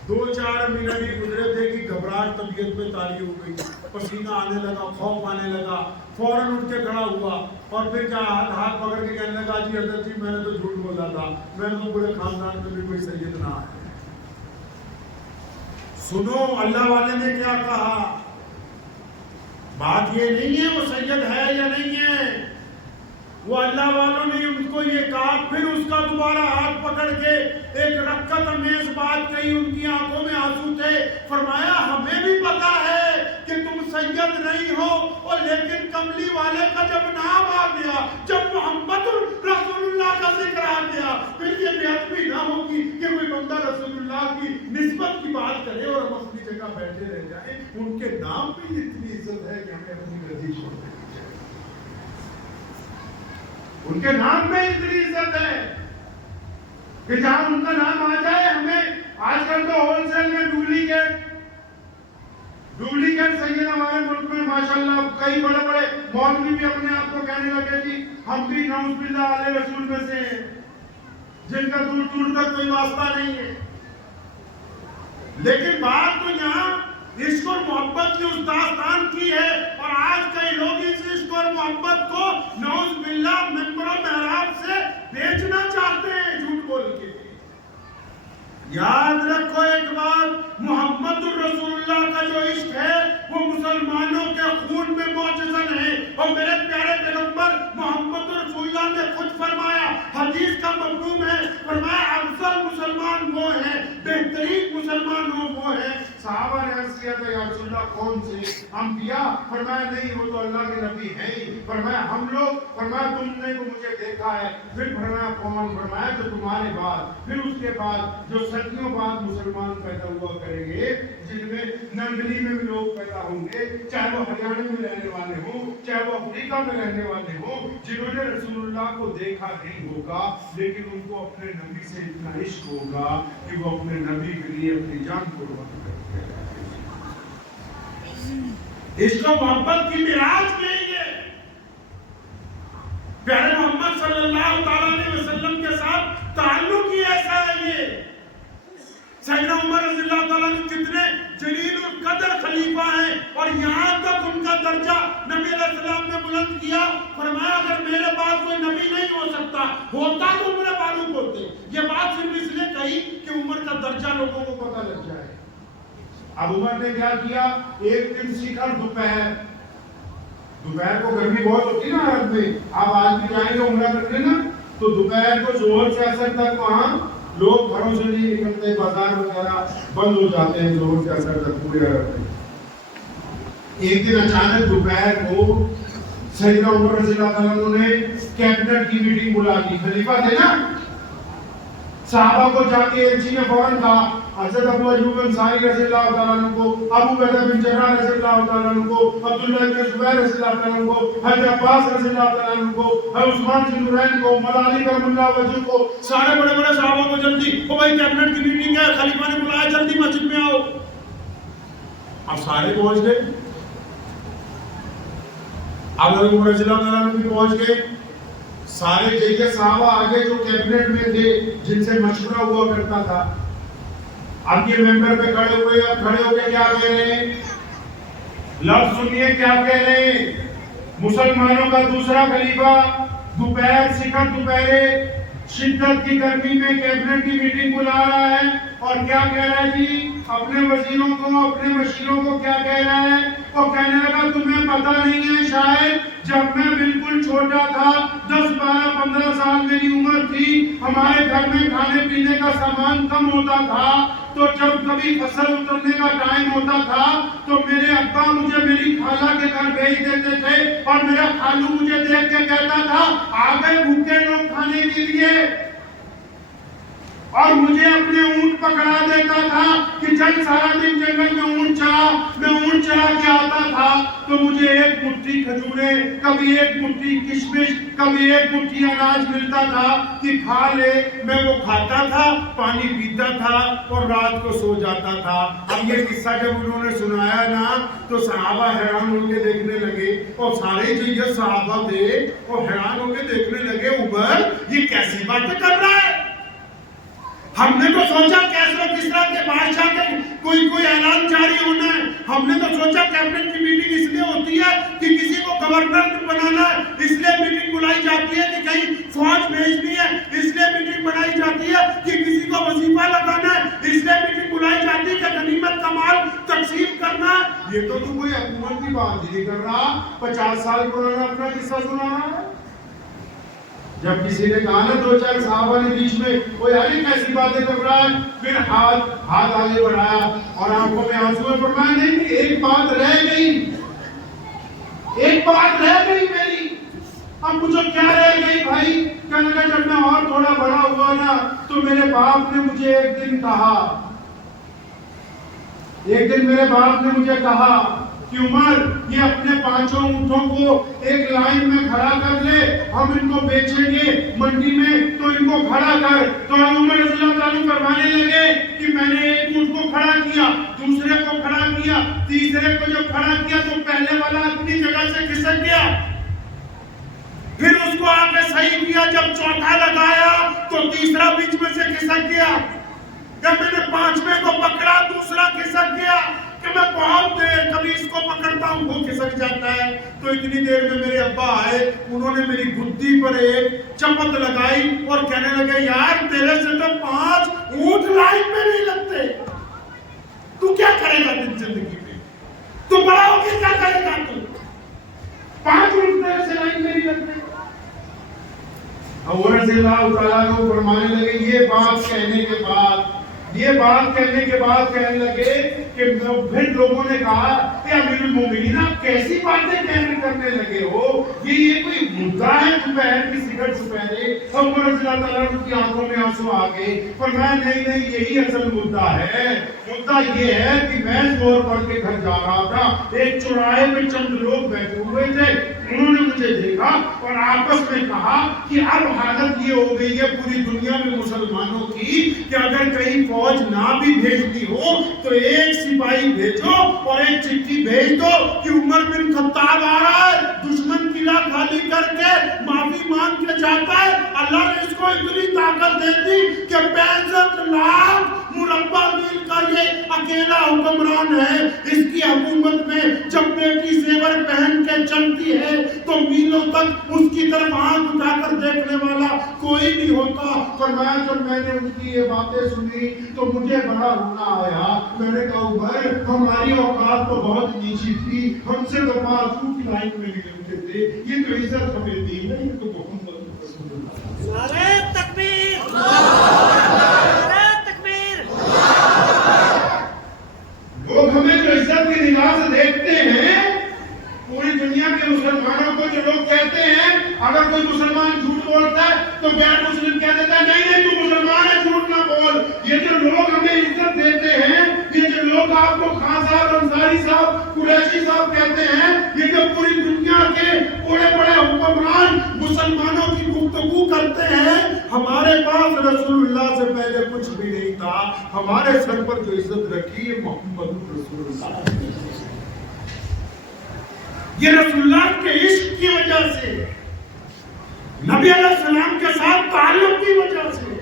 2-4 منٹ ہی گزرے تھے کہ گھبراہٹ طبیعت پہ طاری ہو گئی, پسینہ آنے لگا, خوف آنے لگا. فوراً اٹھ کے کھڑا ہوا اور پھر کیا ہاتھ پکڑ کے کہنے لگا جی حضرت جی میں نے تو جھوٹ بولا تھا, میں نے تو پورے خاندان میں بھی کوئی سید نہ ہے. سنو اللہ والے نے کیا کہا. بات یہ نہیں ہے وہ سید ہے یا نہیں ہے, وہ اللہ والوں نے ان کو یہ کہا. پھر اس کا دوبارہ ہاتھ پکڑ کے ایک رکعت امیز بات کہی, ان کی آنکھوں میں آنسو تھے. فرمایا ہمیں بھی پتا ہے کہ تم سید نہیں ہو, اور لیکن کملی والے کا جب نام آ گیا, جب محمد رسول اللہ کا ذکر آ گیا, پھر یہ بات بھی نہ ہوگی کہ کوئی بندہ رسول اللہ کی نسبت کی بات کرے اور ہم اپنی جگہ بیٹھے رہ جائیں. ان کے نام پہ اتنی عزت ہے کہ ہمیں اپنی گدی چھوڑ دیں. ان کے نام میں اتنی عزت ہے کہ جہاں ان کا نام آ جائے ہمیں. آج کل تو ہول سیل میں ڈپلیکیٹ سید ہمارے ملک میں ماشاءاللہ کئی بڑے بڑے مولوی بھی اپنے آپ کو کہنے لگے جی ہم بھی نعوذ باللہ آل رسول میں سے ہیں, جن کا دور دور تک کوئی واسطہ نہیں ہے. لیکن بات تو یہاں عشق اور محبت کی اس داستان کی ہے, اور آج کئی لوگ اس عشق اور محبت کو نعوذ باللہ منبر و محراب سے بیچنا چاہتے ہیں جھوٹ بول کے. یاد رکھو ایک بات, محمد الرسول اللہ کا جو عشق ہے وہ مسلمانوں کے خون میں موجزن ہے. اور میرے پیارے پیغمبر محمد الرسول اللہ نے خود فرمایا, حدیث کا مفہوم ہے, فرمایا شریک مسلمان ہو وہ ہے. صحابہ نے عرض کیا تھا یا رسول اللہ کون سے؟ انبیاء؟ فرمایا نہیں وہ تو اللہ کے نبی ہے ہی. فرمایا ہم لوگ؟ فرمایا تم نے تو مجھے دیکھا ہے. پھر فرمایا کون؟ فرمایا جو تمہارے بعد، پھر اس کے بعد جو صدیوں بعد مسلمان پیدا ہوا کریں گے، جن میں ننگلی میں بھی لوگ پیدا ہوں گے، چاہے وہ ہریانہ میں رہنے والے ہوں، چاہے وہ افریقہ میں رہنے والے ہوں، جنہوں نے رسول اللہ کو دیکھا نہیں ہوگا لیکن ان کو اپنے نبی سے اتنا عشق ہوگا کہ وہ اپنے نبی کے لیے اپنی جان قربان کریں گے. عشق و محبت کی معراج نہیں ہے. پیارے محمد صلی اللہ تعالیٰ علیہ وسلم کے ساتھ تعلق ہی ایسا ہے. یہ سیدنا عمر رضی اللہ تعالیٰ نے کتنے جلیل القدر خلیفہ ہیں اور یہاں تک ان کا درجہ نبی علیہ السلام نے بلند کیا. فرمایا اگر میرے بعد کوئی نبی نہیں ہو سکتا ہوتا تو عمر فاروق ہوتے. یہ بات صرف اس لیے کہی کہ عمر کا درجہ لوگوں کو پتہ لگ جائے. اب عمر نے کیا کیا؟ ایک دن سیکھا دوپہر کو گرمی بہت ہوتی نا عرب میں. آپ آج بھی جائیں گے عمرہ کرنے نا تو دوپہر کو ظہر سے عصر تک وہاں لوگ گھروں سے نہیں نکلتے، بازار وغیرہ بند ہو جاتے ہیں ظہر سے عصر تک پورے عرب میں. ایک دن اچانک دوپہر کو سیدنا عمر رضی اللہ تعالیٰ عنہ نے کیبنٹ کی میٹنگ بلا دی. خلیفہ تھے نا. صحابہ کو جا کے ایک چیز نے فوراً کہا حضرت ابو ایوب انصاری رضی اللہ تعالیٰ عنہ کو، ابو عبیدہ بن جراح رضی اللہ تعالیٰ عنہ کو، عبداللہ بن زبیر رضی اللہ تعالیٰ عنہ کو، حضرت عباس رضی اللہ تعالیٰ عنہ کو، حضرت عثمان بن نورین کو، مولا علی کرم اللہ وجہہ کو، سارے بڑے بڑے صحابہ کو جلدی او بھائی کیبنٹ کی میٹنگ ہے، خلیفہ نے بلایا جلدی مسجد میں آؤ. اب سارے پہنچ گئے. اب عمر رضی اللہ تعالیٰ عنہ بھی پہنچ گئے. سارے جیسے صحابہ آگے جو کیبنٹ میں تھے جن سے مشورہ ہوا کرتا تھا اب یہ ممبر پہ کھڑے ہوئے. اب کھڑے ہو کے کیا کہہ رہے ہیں؟ لفظ سنیے کیا کہہ رہے ہیں. مسلمانوں کا دوسرا خلیفہ دوپہر سکھر دوپہرے شدت کی گرمی میں کیبنٹ کی میٹنگ بلا رہا ہے اور کیا کہہ رہا ہے جی؟ اپنے وزیروں کو اپنے مشیروں کو کیا کہہ رہا ہے؟ وہ کہنے لگا تمہیں پتہ نہیں ہے شاید جب میں بالکل چھوٹا تھا 10 12 15 سال میری عمر تھی ہمارے گھر میں کھانے پینے کا سامان کم ہوتا تھا تو جب کبھی فصل اترنے کا ٹائم ہوتا تھا تو میرے ابا مجھے میری خالہ کے گھر بھیج دیتے تھے اور میرا خالو مجھے دیکھ کے کہتا تھا آ گئے بھوکے لوگ کھانے کے لیے اور مجھے اپنے اونٹ پکڑا دیتا تھا کہ چل سارا دن جنگل میں اونٹ چلا. میں اونٹ چلا کے آتا تھا تو مجھے ایک مٹھی کھجوریں کبھی ایک مٹھی کشمش کبھی ایک مٹھی اناج ملتا تھا کہ کھا لے. میں وہ کھاتا تھا پانی پیتا تھا اور رات کو سو جاتا تھا. اب یہ قصہ جب انہوں نے سنایا نا تو صحابہ حیران ہو کے دیکھنے لگے اور سارے جو یہ صحابہ تھے وہ حیران ہو کے دیکھنے لگے عمر یہ کیسی باتیں کر رہا ہے. ہم نے تو سوچا کیسے کس طرح کے بادشاہ کے کوئی اعلان جاری ہونا ہے. ہم نے تو سوچا کیبنٹ کی میٹنگ اس لیے ہوتی ہے کہ کسی کو گورنر بنانا ہے اس لیے میٹنگ بلائی جاتی ہے کہ کہیں فوج بھیجنی ہے اس لیے میٹنگ بنائی جاتی ہے کہ کسی کو وظیفہ لگانا ہے اس لیے میٹنگ بلائی جاتی ہے کہ غنیمت کا مال تقسیم کرنا ہے. یہ تو کوئی حکومت کی بات نہیں کر رہا. 50 سال پرانا اپنا قصہ سنا رہا ہے. جب کسی نے کہا نا 2 4 صحابہ نے بیچ میں وہ یار کیسی باتیں کر رہا ہے پھر ہاتھ آگے بڑھایا اور آنکھوں میں آنسو فرمایا نہیں ایک بات رہ گئی میری. اب مجھے کیا رہ گئی بھائی؟ کہنے لگا جب میں اور تھوڑا بڑا ہوا نا تو میرے باپ نے مجھے میرے باپ نے مجھے کہا کہ عمر یہ اپنے 5 اونٹوں کو ایک لائن میں کھڑا کر لے ہم ان کو بیچیں گے منڈی میں تو ان کو کھڑا کر. تو عمر رضی اللہ تعالیٰ فرمانے لگے کہ میں نے ایک اونٹ کو کھڑا کیا دوسرے کو کھڑا کیا تیسرے کو جب کھڑا کیا تو پہلے والا اپنی جگہ سے کھسک گیا پھر اس کو آ کے صحیح کیا جب چوتھا لگایا تو تیسرا بیچ میں سے کھسک گیا. جب میں نے 5ویں کو پکڑا دوسرا کھسک گیا کہ میں بہت دیر کبھی اس کو پکڑتا ہوں وہ کھسک جاتا ہے. تو اتنی دیر میں میرے ابا آئے انہوں نے میری گدی پر ایک چپت لگائی اور کہنے لگے یار تیرے سے تو 5 اونٹ لائن میں نہیں لگتے. تو کیا کرے گا زندگی میں؟ تو بڑا ہو کے کیا کرے گا؟ تو 5 اونٹ تیرے سے لائن میں نہیں لگتے. عمر رضی اللہ تعالیٰ کو فرمانے لگے یہ بات کہنے کے بعد یہ بات کہنے کے بعد کہنے لگے کہ پھر لوگوں نے کہا کہ امیر المومنین آپ کیسی باتیں کرنے لگے ہو، یہ کوئی مدعا ہے دوپہر کی سگریٹ چھپہرے؟ عمر رضی اللہ تعالیٰ عنہ کی آنکھوں میں آنسو آ گئے، فرمایا نہیں یہی اصل مدعا ہے۔ مدعا یہ ہے کہ میں زور پڑھ کے گھر جا رہا تھا، ایک چوراہے پہ چند لوگ بیٹھے ہوئے تھے، انہوں نے مجھے دیکھا اور آپس میں کہا کہ اب حالت یہ ہو گئی ہے پوری دنیا میں مسلمانوں کی کہ اگر کہیں فوج نہ بھی بھیجتی ہو تو ایک سپاہی بھیجو اور ایک چٹھی بھیج دو کہ عمر بن خطاب آ رہا ہے، دشمن قلعہ خالی کر کے معافی مانگ کے جاتا ہے۔ اللہ نے اس کو اتنی طاقت دے دی کہ 65 لاکھ مربع میل کا یہ اکیلا حکمران ہے۔ اس کی حکومت میں جب بیٹی زیور پہن کے چلتی ہے تو میلوں تک اس کی طرف آنکھ اٹھا کر دیکھنے والا کوئی نہیں ہوتا۔ فرمایا جب میں نے ان کی یہ باتیں سنی تو مجھے بڑا رونا آیا۔ میں نے کہا عمر ہماری اوقات تو بہت نیچی تھی، ہم سے تو بازو کی لائن میں نہیں ہوتے تھے، یہ تو عزت ہمیں دی ہے، یہ تو محمد رسول اللہ۔ نعرہ تکبیر، نعرہ تکبیر۔ لوگ ہمیں جو عزت کی نگاہ سے دیکھتے ہیں، پوری دنیا کے مسلمانوں کو جو لوگ کہتے ہیں اگر کوئی مسلمان جھوٹ بولتا ہے تو غیر مسلم کہہ دیتا ہے نہیں تو مسلمان ہے جھوٹ نہ بول۔ یہ جو لوگ ہمیں عزت دیتے ہیں، یہ جو لوگ آپ کو خان صاحب، انصاری صاحب، قریشی صاحب کہتے ہیں، یہ جو پوری دنیا کے بڑے بڑے حکمران مسلمانوں کی گفتگو کرتے ہیں، ہمارے پاس رسول اللہ سے پہلے کچھ بھی نہیں تھا، ہمارے سر پر جو عزت رکھی ہے محمد رسول اللہ۔ یہ رسول اللہ کے عشق کی وجہ سے، نبی علیہ السلام کے ساتھ تعلق کی وجہ سے۔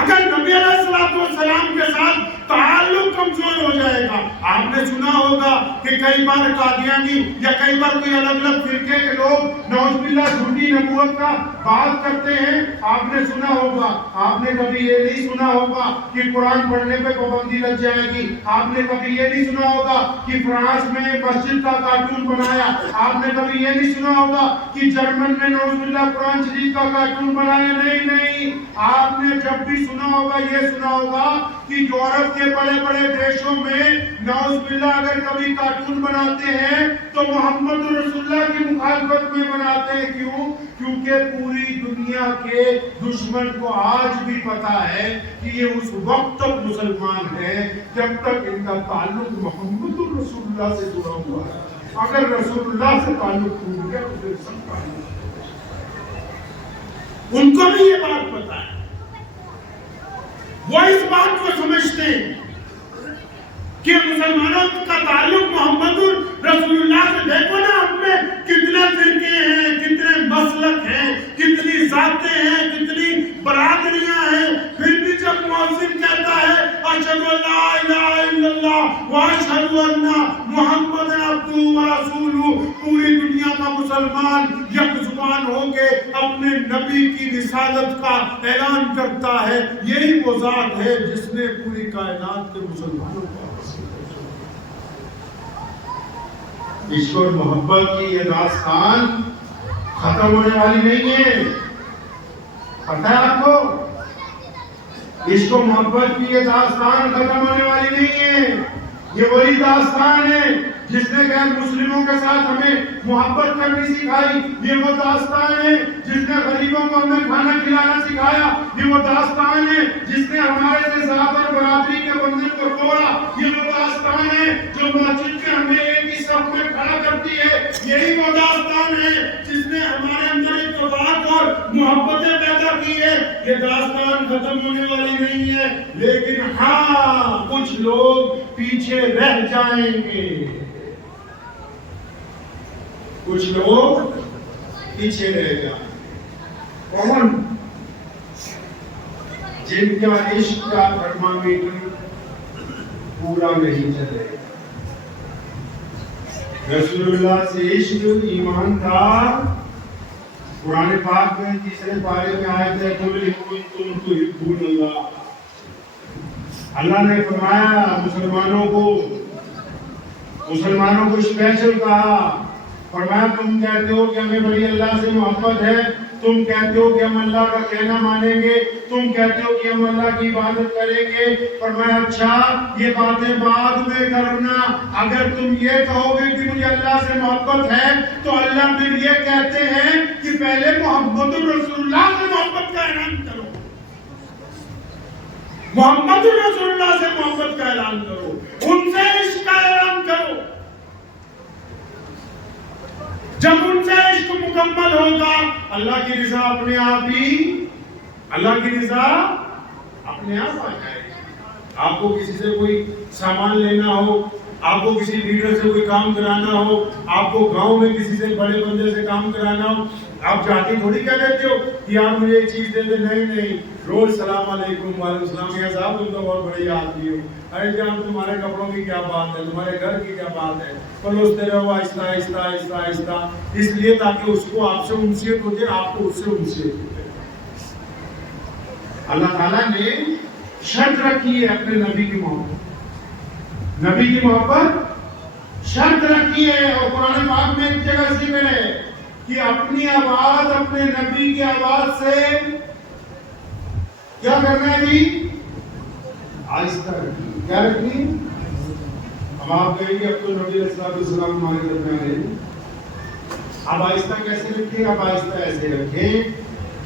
اگر نبی علیہ السلام کے ساتھ تعلق کمزور ہو جائے گا، آپ نے سنا ہوگا کہ کئی بار قادیانی یا کئی بار کوئی الگ الگ فرقے کے لوگ نعوذ باللہ جھوٹی نبوت کا بات کرتے ہیں۔ آپ نے سنا ہوگا، آپ نے کبھی یہ نہیں سنا ہوگا کہ قرآن پڑھنے پہ پابندی لگ جائے گی، آپ نے کبھی یہ نہیں سنا ہوگا کہ فرانس میں مسجد کا کارٹون بنایا، آپ نے کبھی یہ نہیں سنا ہوگا کہ جرمن نے نعوذ باللہ قرآن شریف کا کارٹون بنایا۔ نہیں، آپ نے جب بھی سنا ہوگا یہ سنا ہوگا کہ یورپ کے بڑے بڑے دیشوں میں نعوذ باللہ اگر کبھی کارٹون بناتے ہیں تو محمد رسول اللہ کی مخالفت میں بناتے ہیں۔ کیوں؟ کیونکہ پوری دنیا کے دشمن کو آج بھی پتا ہے کہ یہ اس وقت تک مسلمان ہے جب تک ان کا تعلق محمد رسول اللہ سے جڑا ہوا ہے۔ اگر رسول اللہ سے تعلق ٹوٹ گیا تو پھر سب تعلق۔ ان کو بھی یہ بات پتا ہے، وہ اس بات کو سمجھتے ہیں کہ مسلمانوں کا تعلق محمد رسول اللہ سے۔ دیکھو نا ہم میں کتنے فرقے ہیں، کتنے مسلک ہیں، کتنی ذاتیں ہیں، کتنی برادریاں ہیں، پھر بھی جب مؤذن کہتا ہے اشہد ان لا الہ الا اللہ واشہد ان محمد عبدہ ورسولہ، پوری دنیا کا مسلمان یک زبان ہو کے اپنے نبی کی رسالت کا اعلان کرتا ہے۔ یہی وہ ذات ہے جس نے پوری کائنات کے مسلمانوں کو عشق اور محبت کی یہ داستان ختم ہونے والی نہیں ہے۔ پتہ ہے آپ کو عشق و محبت کی یہ داستان ختم ہونے والی نہیں ہے۔ یہ وہی داستان ہے جس نے غیر مسلموں کے ساتھ ہمیں محبت کرنی سکھائی۔ یہ وہ داستان ہے جس نے غریبوں کو ہمیں کھانا کھلانا سکھایا۔ یہ وہ داستان ہے جس نے ہمارے سے ذات اور برادری کے بندھن کو توڑا۔ یہ وہ داستان ہے جو مسجد کے ہمیں ایک ہی صف میں کھڑا کرتی ہے۔ یہی وہ داستان ہے جس نے ہمارے اندر اتفاق اور محبتیں پیدا کی ہے۔ یہ داستان ختم ہونے والی نہیں ہے، لیکن ہاں کچھ لوگ پیچھے رہ جائیں گے، کچھ لوگ پیچھے رہ جائیں۔ کون؟ جن کا عشق کا تھرمامیٹر پورا نہیں چلے۔ رسول اللہ سے عشق ایمان تھا۔ قرآن پاک میں تیسرے پارے میں آیت ہے قل ان کنتم تحبون اللہ۔ اللہ نے فرمایا مسلمانوں کو اسپیشل کہا، فرمایا تم کہتے ہو کہ ہمیں بڑی اللہ سے محبت ہے تم کہتے ہو کہ ہم اللہ کا کہنا مانیں گے، تم کہتے ہو کہ ہم اللہ کی عبادت کریں گے۔ فرمایا اچھا یہ باتیں بعد میں کرنا، اگر تم یہ کہو گے کہ مجھے اللہ سے محبت ہے تو اللہ پھر یہ کہتے ہیں کہ پہلے محمد رسول اللہ سے محبت کا اعلان کرو، محمد رسول اللہ سے محبت کا اعلان کرو، ان سے عشق کا اعلان کرو۔ جب ان سے عشق مکمل ہوگا اللہ کی رضا اپنے آپ ہی، اللہ کی رضا اپنے آپ آ جائے گی۔ آپ کو کسی سے کوئی سامان لینا ہو، آپ کو کسی لیڈر سے کوئی کام کرانا ہو، آپ کو گاؤں میں کسی سے بڑے بندے سے کام کرانا ہو، آپ جاتی تھوڑی کہہ دیتے ہو کہ آپ مجھے ایک چیز دے دے، نہیں، روز سلام علیکم وعلیکم السلام، یا صاحب تم تو بہت بڑی آدمی ہو، ارے جان تمہارے کپڑوں کی کیا بات ہے، تمہارے گھر کی کیا بات ہے، پلوستے رہو آہستہ آہستہ آہستہ آہستہ، اس لیے تاکہ اس کو آپ سے انسیت ہو جائے، آپ کو اس سے انسیت ہو جائے۔ اللہ تعالیٰ نے شرط رکھی ہے اپنے نبی کی محبت، نبی کی محبت شرط رکھی ہے، اور قرآن پاک میں ایک جگہ ذکر ہے کہ اپنی آواز اپنے نبی کی آواز سے کیا کرنا ہے جی؟ آہستہ رکھنی۔ کیا رکھنی؟ اب آپ کہیں گے اب تو نبی علیہ السلام ہمارے درمیان ہے، اب آہستہ کیسے رکھیں؟ اب آہستہ ایسے رکھیں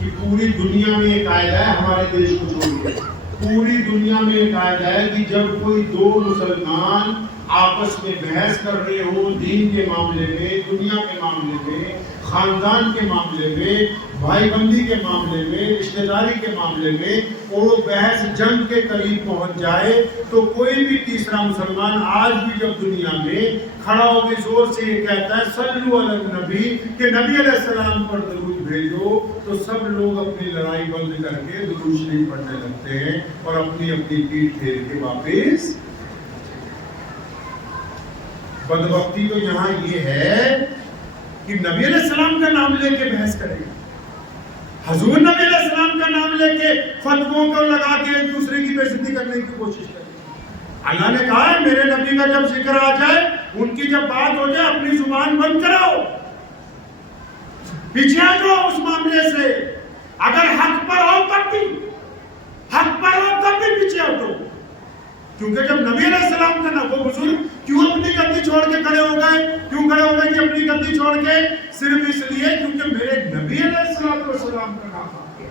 کہ پوری دنیا میں ایک قاعدہ ہے، ہمارے دیش کو چھوڑ کے پوری دنیا میں ایک قاعدہ ہے کہ جب کوئی دو مسلمان آپس میں بحث کر رہے ہوں دین کے معاملے میں، دنیا کے معاملے میں، خاندان کے معاملے میں، بھائی بندی کے معاملے میں، رشتہ داری کے معاملے میں، اور وہ بحث جنگ کے قریب پہنچ جائے تو کوئی بھی تیسرا مسلمان آج بھی جب دنیا میں کھڑا ہو کے زور سے یہ کہتا ہے صلو علی النبی کہ نبی علیہ السلام پر درود بھیجو، تو سب لوگ اپنی لڑائی بند کر کے درود شریف پڑھنے لگتے ہیں اور اپنی اپنی پیٹھ پھیر کے واپس۔ بدبختی تو یہاں یہ ہے کہ نبی علیہ السلام کا نام لے کے بحث کرے گا، حضور نبی علیہ السلام کا نام لے کے فتووں کو لگا کے ایک دوسرے کی بے عزتی کرنے کی کوشش کرے گا۔ اللہ نے کہا ہے میرے نبی کا جب ذکر آ جائے، ان کی جب بات ہو جائے، اپنی زبان بند کراؤ، پیچھے ہٹو اس معاملے سے، اگر حق پر ہو تب بھی، حق پر ہو تب بھی پیچھے ہٹو، کیونکہ جب نبی علیہ السلام کا نام، وہ بزرگ کیوں اپنی گدی چھوڑ کے کھڑے ہو گئے؟ کیوں کھڑے ہو گئے کہ اپنی گدی چھوڑ کے؟ صرف اس لیے کیونکہ میرے نبی علیہ السلام کا نام آ گیا۔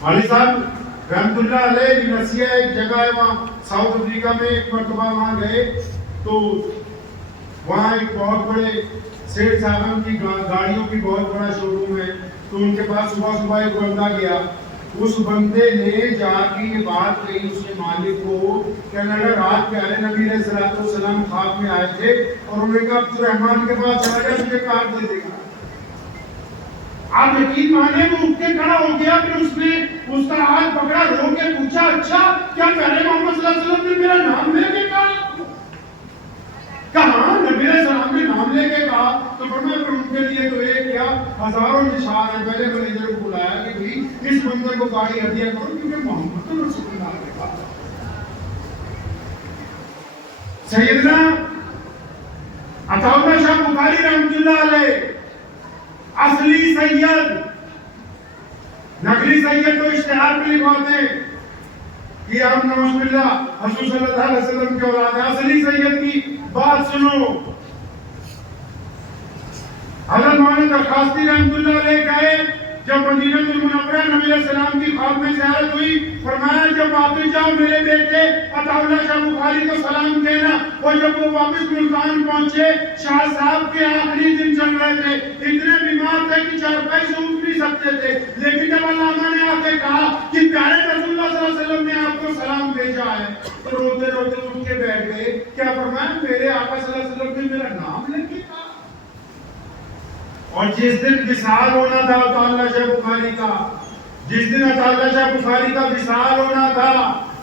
والد صاحب رحمت اللہ علیہ یونیورسٹی ایک جگہ ہے وہاں ساؤتھ افریقہ میں، ایک مرتبہ وہاں گئے تو وہاں ایک بہت بڑے سیٹھ صاحب کی گاڑیوں کی بہت بڑا شو روم ہے، تو ان کے پاس صبح صبح ایک بندہ گیا، اس بندے نے جا کے یہ بات کہی اس کے مالک کو کہ اللہ رات پیارے نبی علیہ السلام خواب میں آئے تھے اور انہوں نے کہا عبد الرحمان کے پاس چلا گیا تجھے کار دے دے گا۔ آپ یقین مانے وہ اٹھ کے کھڑا ہو گیا، پھر اس نے اس کا ہاتھ پکڑا، رو کے پوچھا اچھا کیا پیارے محمد صلی اللہ علیہ وسلم نے میرا نام لے کے کہا؟ کہاں نبی علیہ السلام نے نام لے کے کہا؟ تو فرمایا پھر ان کے لیے تو ایک کیا ہزاروں نشان ہیں۔ پہلے مینیجر کو بلایا کہ بھائی اس بندے کو گاڑی ہدیہ کرو کیونکہ محمد رسول اللہ نے کہا۔ سیدنا عطاءاللہ شاہ بخاری رحمۃ اللہ علیہ اصلی سید، نقلی سید تو اشتہار میں لکھواتے ہیں کہ ہم نعوذ باللہ حضور صلی اللہ علیہ وسلم کے اولاد ہیں۔ اصلی سید کی بات سنو، حضرت مولانا درخواستی رحمۃ اللہ علیہ گئے، جب مدینہ المنورہ نبی علیہ السلام کی خواب میں زیارت ہوئی، فرمایا جب واپس جاؤ میرے بیٹے عطاءاللہ شاہ بخاری کو سلام کہنا۔ اور جب وہ واپس ملتان پہنچے، شاہ صاحب کے آخری دن چل رہے تھے، اتنے بیمار تھے کہ چارپائی سے اٹھ نہیں سکتے تھے، لیکن جب علامہ نے آ کے کہا کہ پیارے رسول اللہ صلی اللہ علیہ وسلم نے آپ کو سلام بھیجا ہے، تو روتے روتے اٹھ کے بیٹھ گئے۔ کیا فرمایا میرے آقا صلی اللہ علیہ وسلم نے میرا نام لے کے کہا؟ اور جس دن وصال ہونا تھا عطاءاللہ شاہ بخاری کا، جس دن عطاءاللہ شاہ بخاری کا وصال ہونا تھا،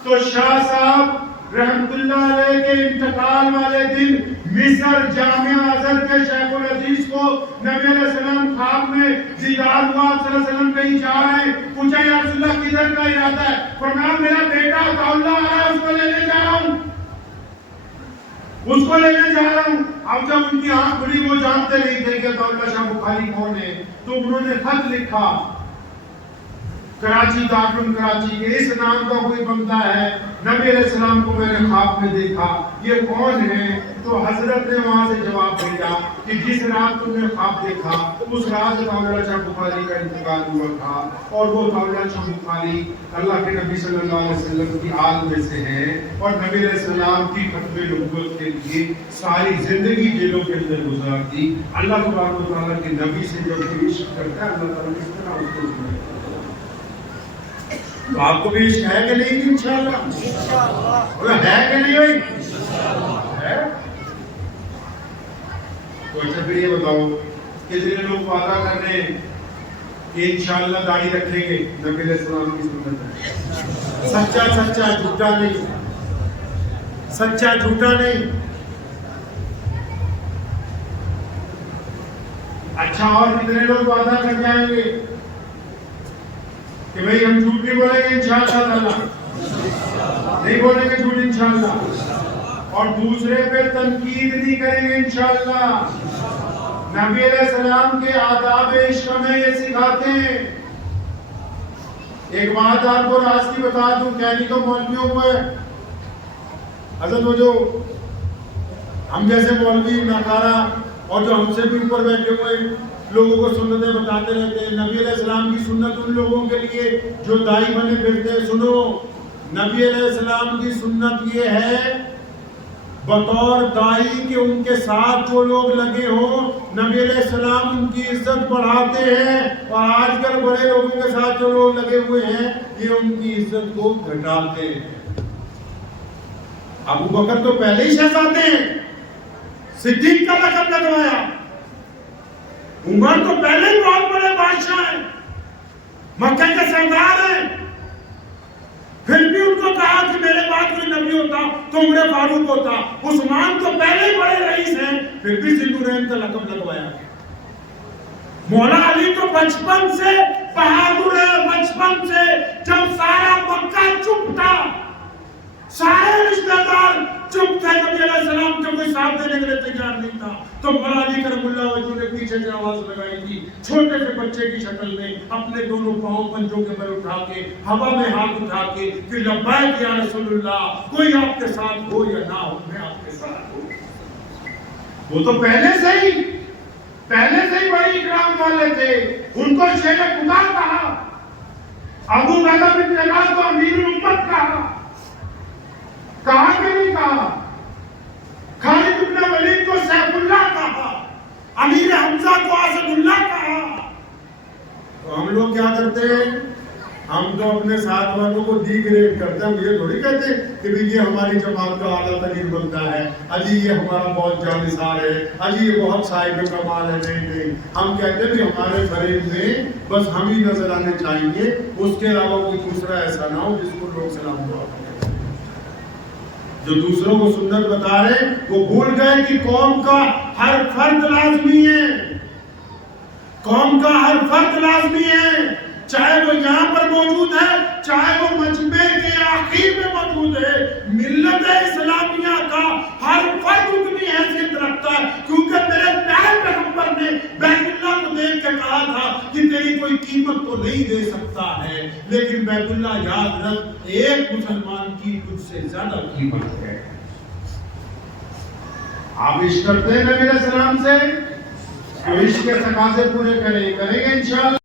تو شاہ صاحب رحمت اللہ علیہ کے انتقال والے دن مصر جامعہ ازہر کے شیخ العزیز کو نبی علیہ السلام خواب میں دیدار ہوا، آپ صلی اللہ علیہ وسلم کہیں جا رہے ہیں، پوچھا یا رسول اللہ کدھر کا ارادہ ہے؟ فرمایا میرا بیٹا عطاءاللہ آیا، اس کو لینے جا رہا ہوں، اس کو لینے جا رہا ہوں۔ اب جب ان کی آنکھ کھلی وہ جانتے نہیں تھے کہ دولت شاہ بخاری کون ہے، تو انہوں نے خط لکھا کراچی دارالعلوم کراچی کے، اس نام کا کوئی بندہ ہے، نبی علیہ السلام کو میں نے خواب میں دیکھا، یہ کون ہے؟ تو حضرت نے وہاں سے جواب بھیجا کہ جس رات تم نے خواب دیکھا اس رات دولت شاہ بخاری کا انتقال ہوا تھا، اور وہ دولت شاہ بخاری اللہ کے نبی صلی اللہ علیہ وسلم کی آل میں سے ہیں، اور نبی علیہ السلام کی ختم نبوت کے لیے ساری زندگی جیلوں کے اندر گزار دی۔ اللہ تبارک و تعالیٰ کے نبی سے جو عشق کرتا ہے اللہ تعالیٰ کس طرح اس کو تو آپ کو بھی عشق ہے کہ نہیں؟ انشاءاللہ ہے کہ نہیں ہوئی ہے؟ تو اچھا پھر یہ بتاؤ کتنے لوگ وعدہ کر رہے ہیں کہ انشاءاللہ داڑھی رکھیں گے؟ نبی علیہ السلام کی سنت ہے، سچا سچا جھوٹا نہیں، سچا جھوٹا نہیں۔ اچھا اور کتنے لوگ وعدہ کر جائیں گے کہ بھئی ہم جھوٹ نہیں بولیں گے انشاءاللہ تعالیٰ، نہیں بولیں گے جھوٹ انشاءاللہ، اور دوسرے پہ تنقید نہیں کریں گے انشاءاللہ۔ نبی علیہ السلام کے آداب عشق میں یہ سکھاتے ہیں۔ ایک بات آپ کو راستی بتا دوں، کہنی تو مولویوں کو ہے، حضرت وہ جو ہم جیسے مولوی ناکارہ اور جو ہم سے بھی اوپر بیٹھے ہوئے لوگوں کو سنتیں بتاتے رہتے ہیں، نبی علیہ السلام کی سنت ان لوگوں کے لیے جو دائی بنے پھرتے ہیں، سنو نبی علیہ السلام کی سنت یہ ہے بطور دائی کہ ان کے ساتھ جو لوگ لگے ہوں نبی علیہ السلام ان کی عزت بڑھاتے ہیں، اور آج کل بڑے لوگوں کے ساتھ جو لوگ لگے ہوئے ہیں یہ ان کی عزت کو گھٹاتے ہیں۔ ابو بکر تو پہلے ہی شہزادے ہیں، صدیق کا لقب لگوایا، عمر تو پہلے ہی بہت بڑے بادشاہ ہیں، مکہ کے سردار ہیں، پھر بھی ان کو کہا کہ میرے بعد کوئی نبی ہوتا تو عمر فاروق ہوتا۔ عثمان تو پہلے ہی بڑے رئیس ہیں، پھر بھی ذوالنورین کا لقب لگوایا۔ مولا علی تو بچپن سے بہادر ہے، بچپن سے جب سارا مکہ چپ تھا، سارے رشتہ دار چپ تھے، نبی علیہ السلام کو کوئی ساتھ دینے کے لیے تیار نہیں تھا، تو مولا علی کرم اللہ وجہ نے پیچھے سے آواز لگائی تھی، چھوٹے سے بچے کی شکل میں اپنے دونوں پاؤں پنجوں کے بل اٹھا کے ہوا میں ہاتھ اٹھا کے کہ لبیک یا رسول اللہ، کوئی آپ کے ساتھ ہو یا نہ ہو میں آپ کے ساتھ ہوں۔ وہ تو پہلے سے ہی بڑی اکرام والے تھے، ان کو شیر خدا کہا، ابو بکر بن جلال کو امیر الامت کہا کہ نہیں کہا، خالد بن ولید کو سیف اللہ کہا، امیر حمزہ کو اسد اللہ کہا۔ تو ہم لوگ کیا کرتے ہیں؟ ہم تو اپنے ساتھ والوں کو ڈی گریڈ کرتے ہیں، ہم یہ تھوڑی کہتے ہیں کہ یہ ہماری جماعت کا اعلیٰ ترین بندہ ہے، اجی یہ ہمارا بہت جانثار ہے، اجی یہ بہت صاحب کمال ہے۔ نہیں، ہم کہتے ہیں کہ ہمارے فریب میں بس ہم ہی نظر آنے چاہیے، اس کے علاوہ کوئی دوسرا ایسا نہ ہو جس کو لوگ سلام دعا کریں۔ جو دوسروں کو سنت بتا رہے وہ بھول گئے کہ قوم کا ہر فرد لازمی ہے، قوم کا ہر فرد لازمی ہے، چاہے وہ یہاں پر موجود ہے، چاہے وہ مجمع کے آخر میں موجود ہے۔ ملت اسلامیہ کا ہر فرد اتنی حیثیت رکھتا ہے، کیونکہ میرے پیارے پیغمبر نے بیت اللہ کو دیکھ کے کہا تھا کہ تیری کوئی قیمت تو نہیں دے سکتا ہے، لیکن بیت اللہ یاد رکھ ایک مسلمان کی تجھ سے زیادہ قیمت ہے۔ آپ عشق کرتے ہیں نبی علیہ السلام سے، تو عشق کے تقاضے پورے کریں گے انشاءاللہ۔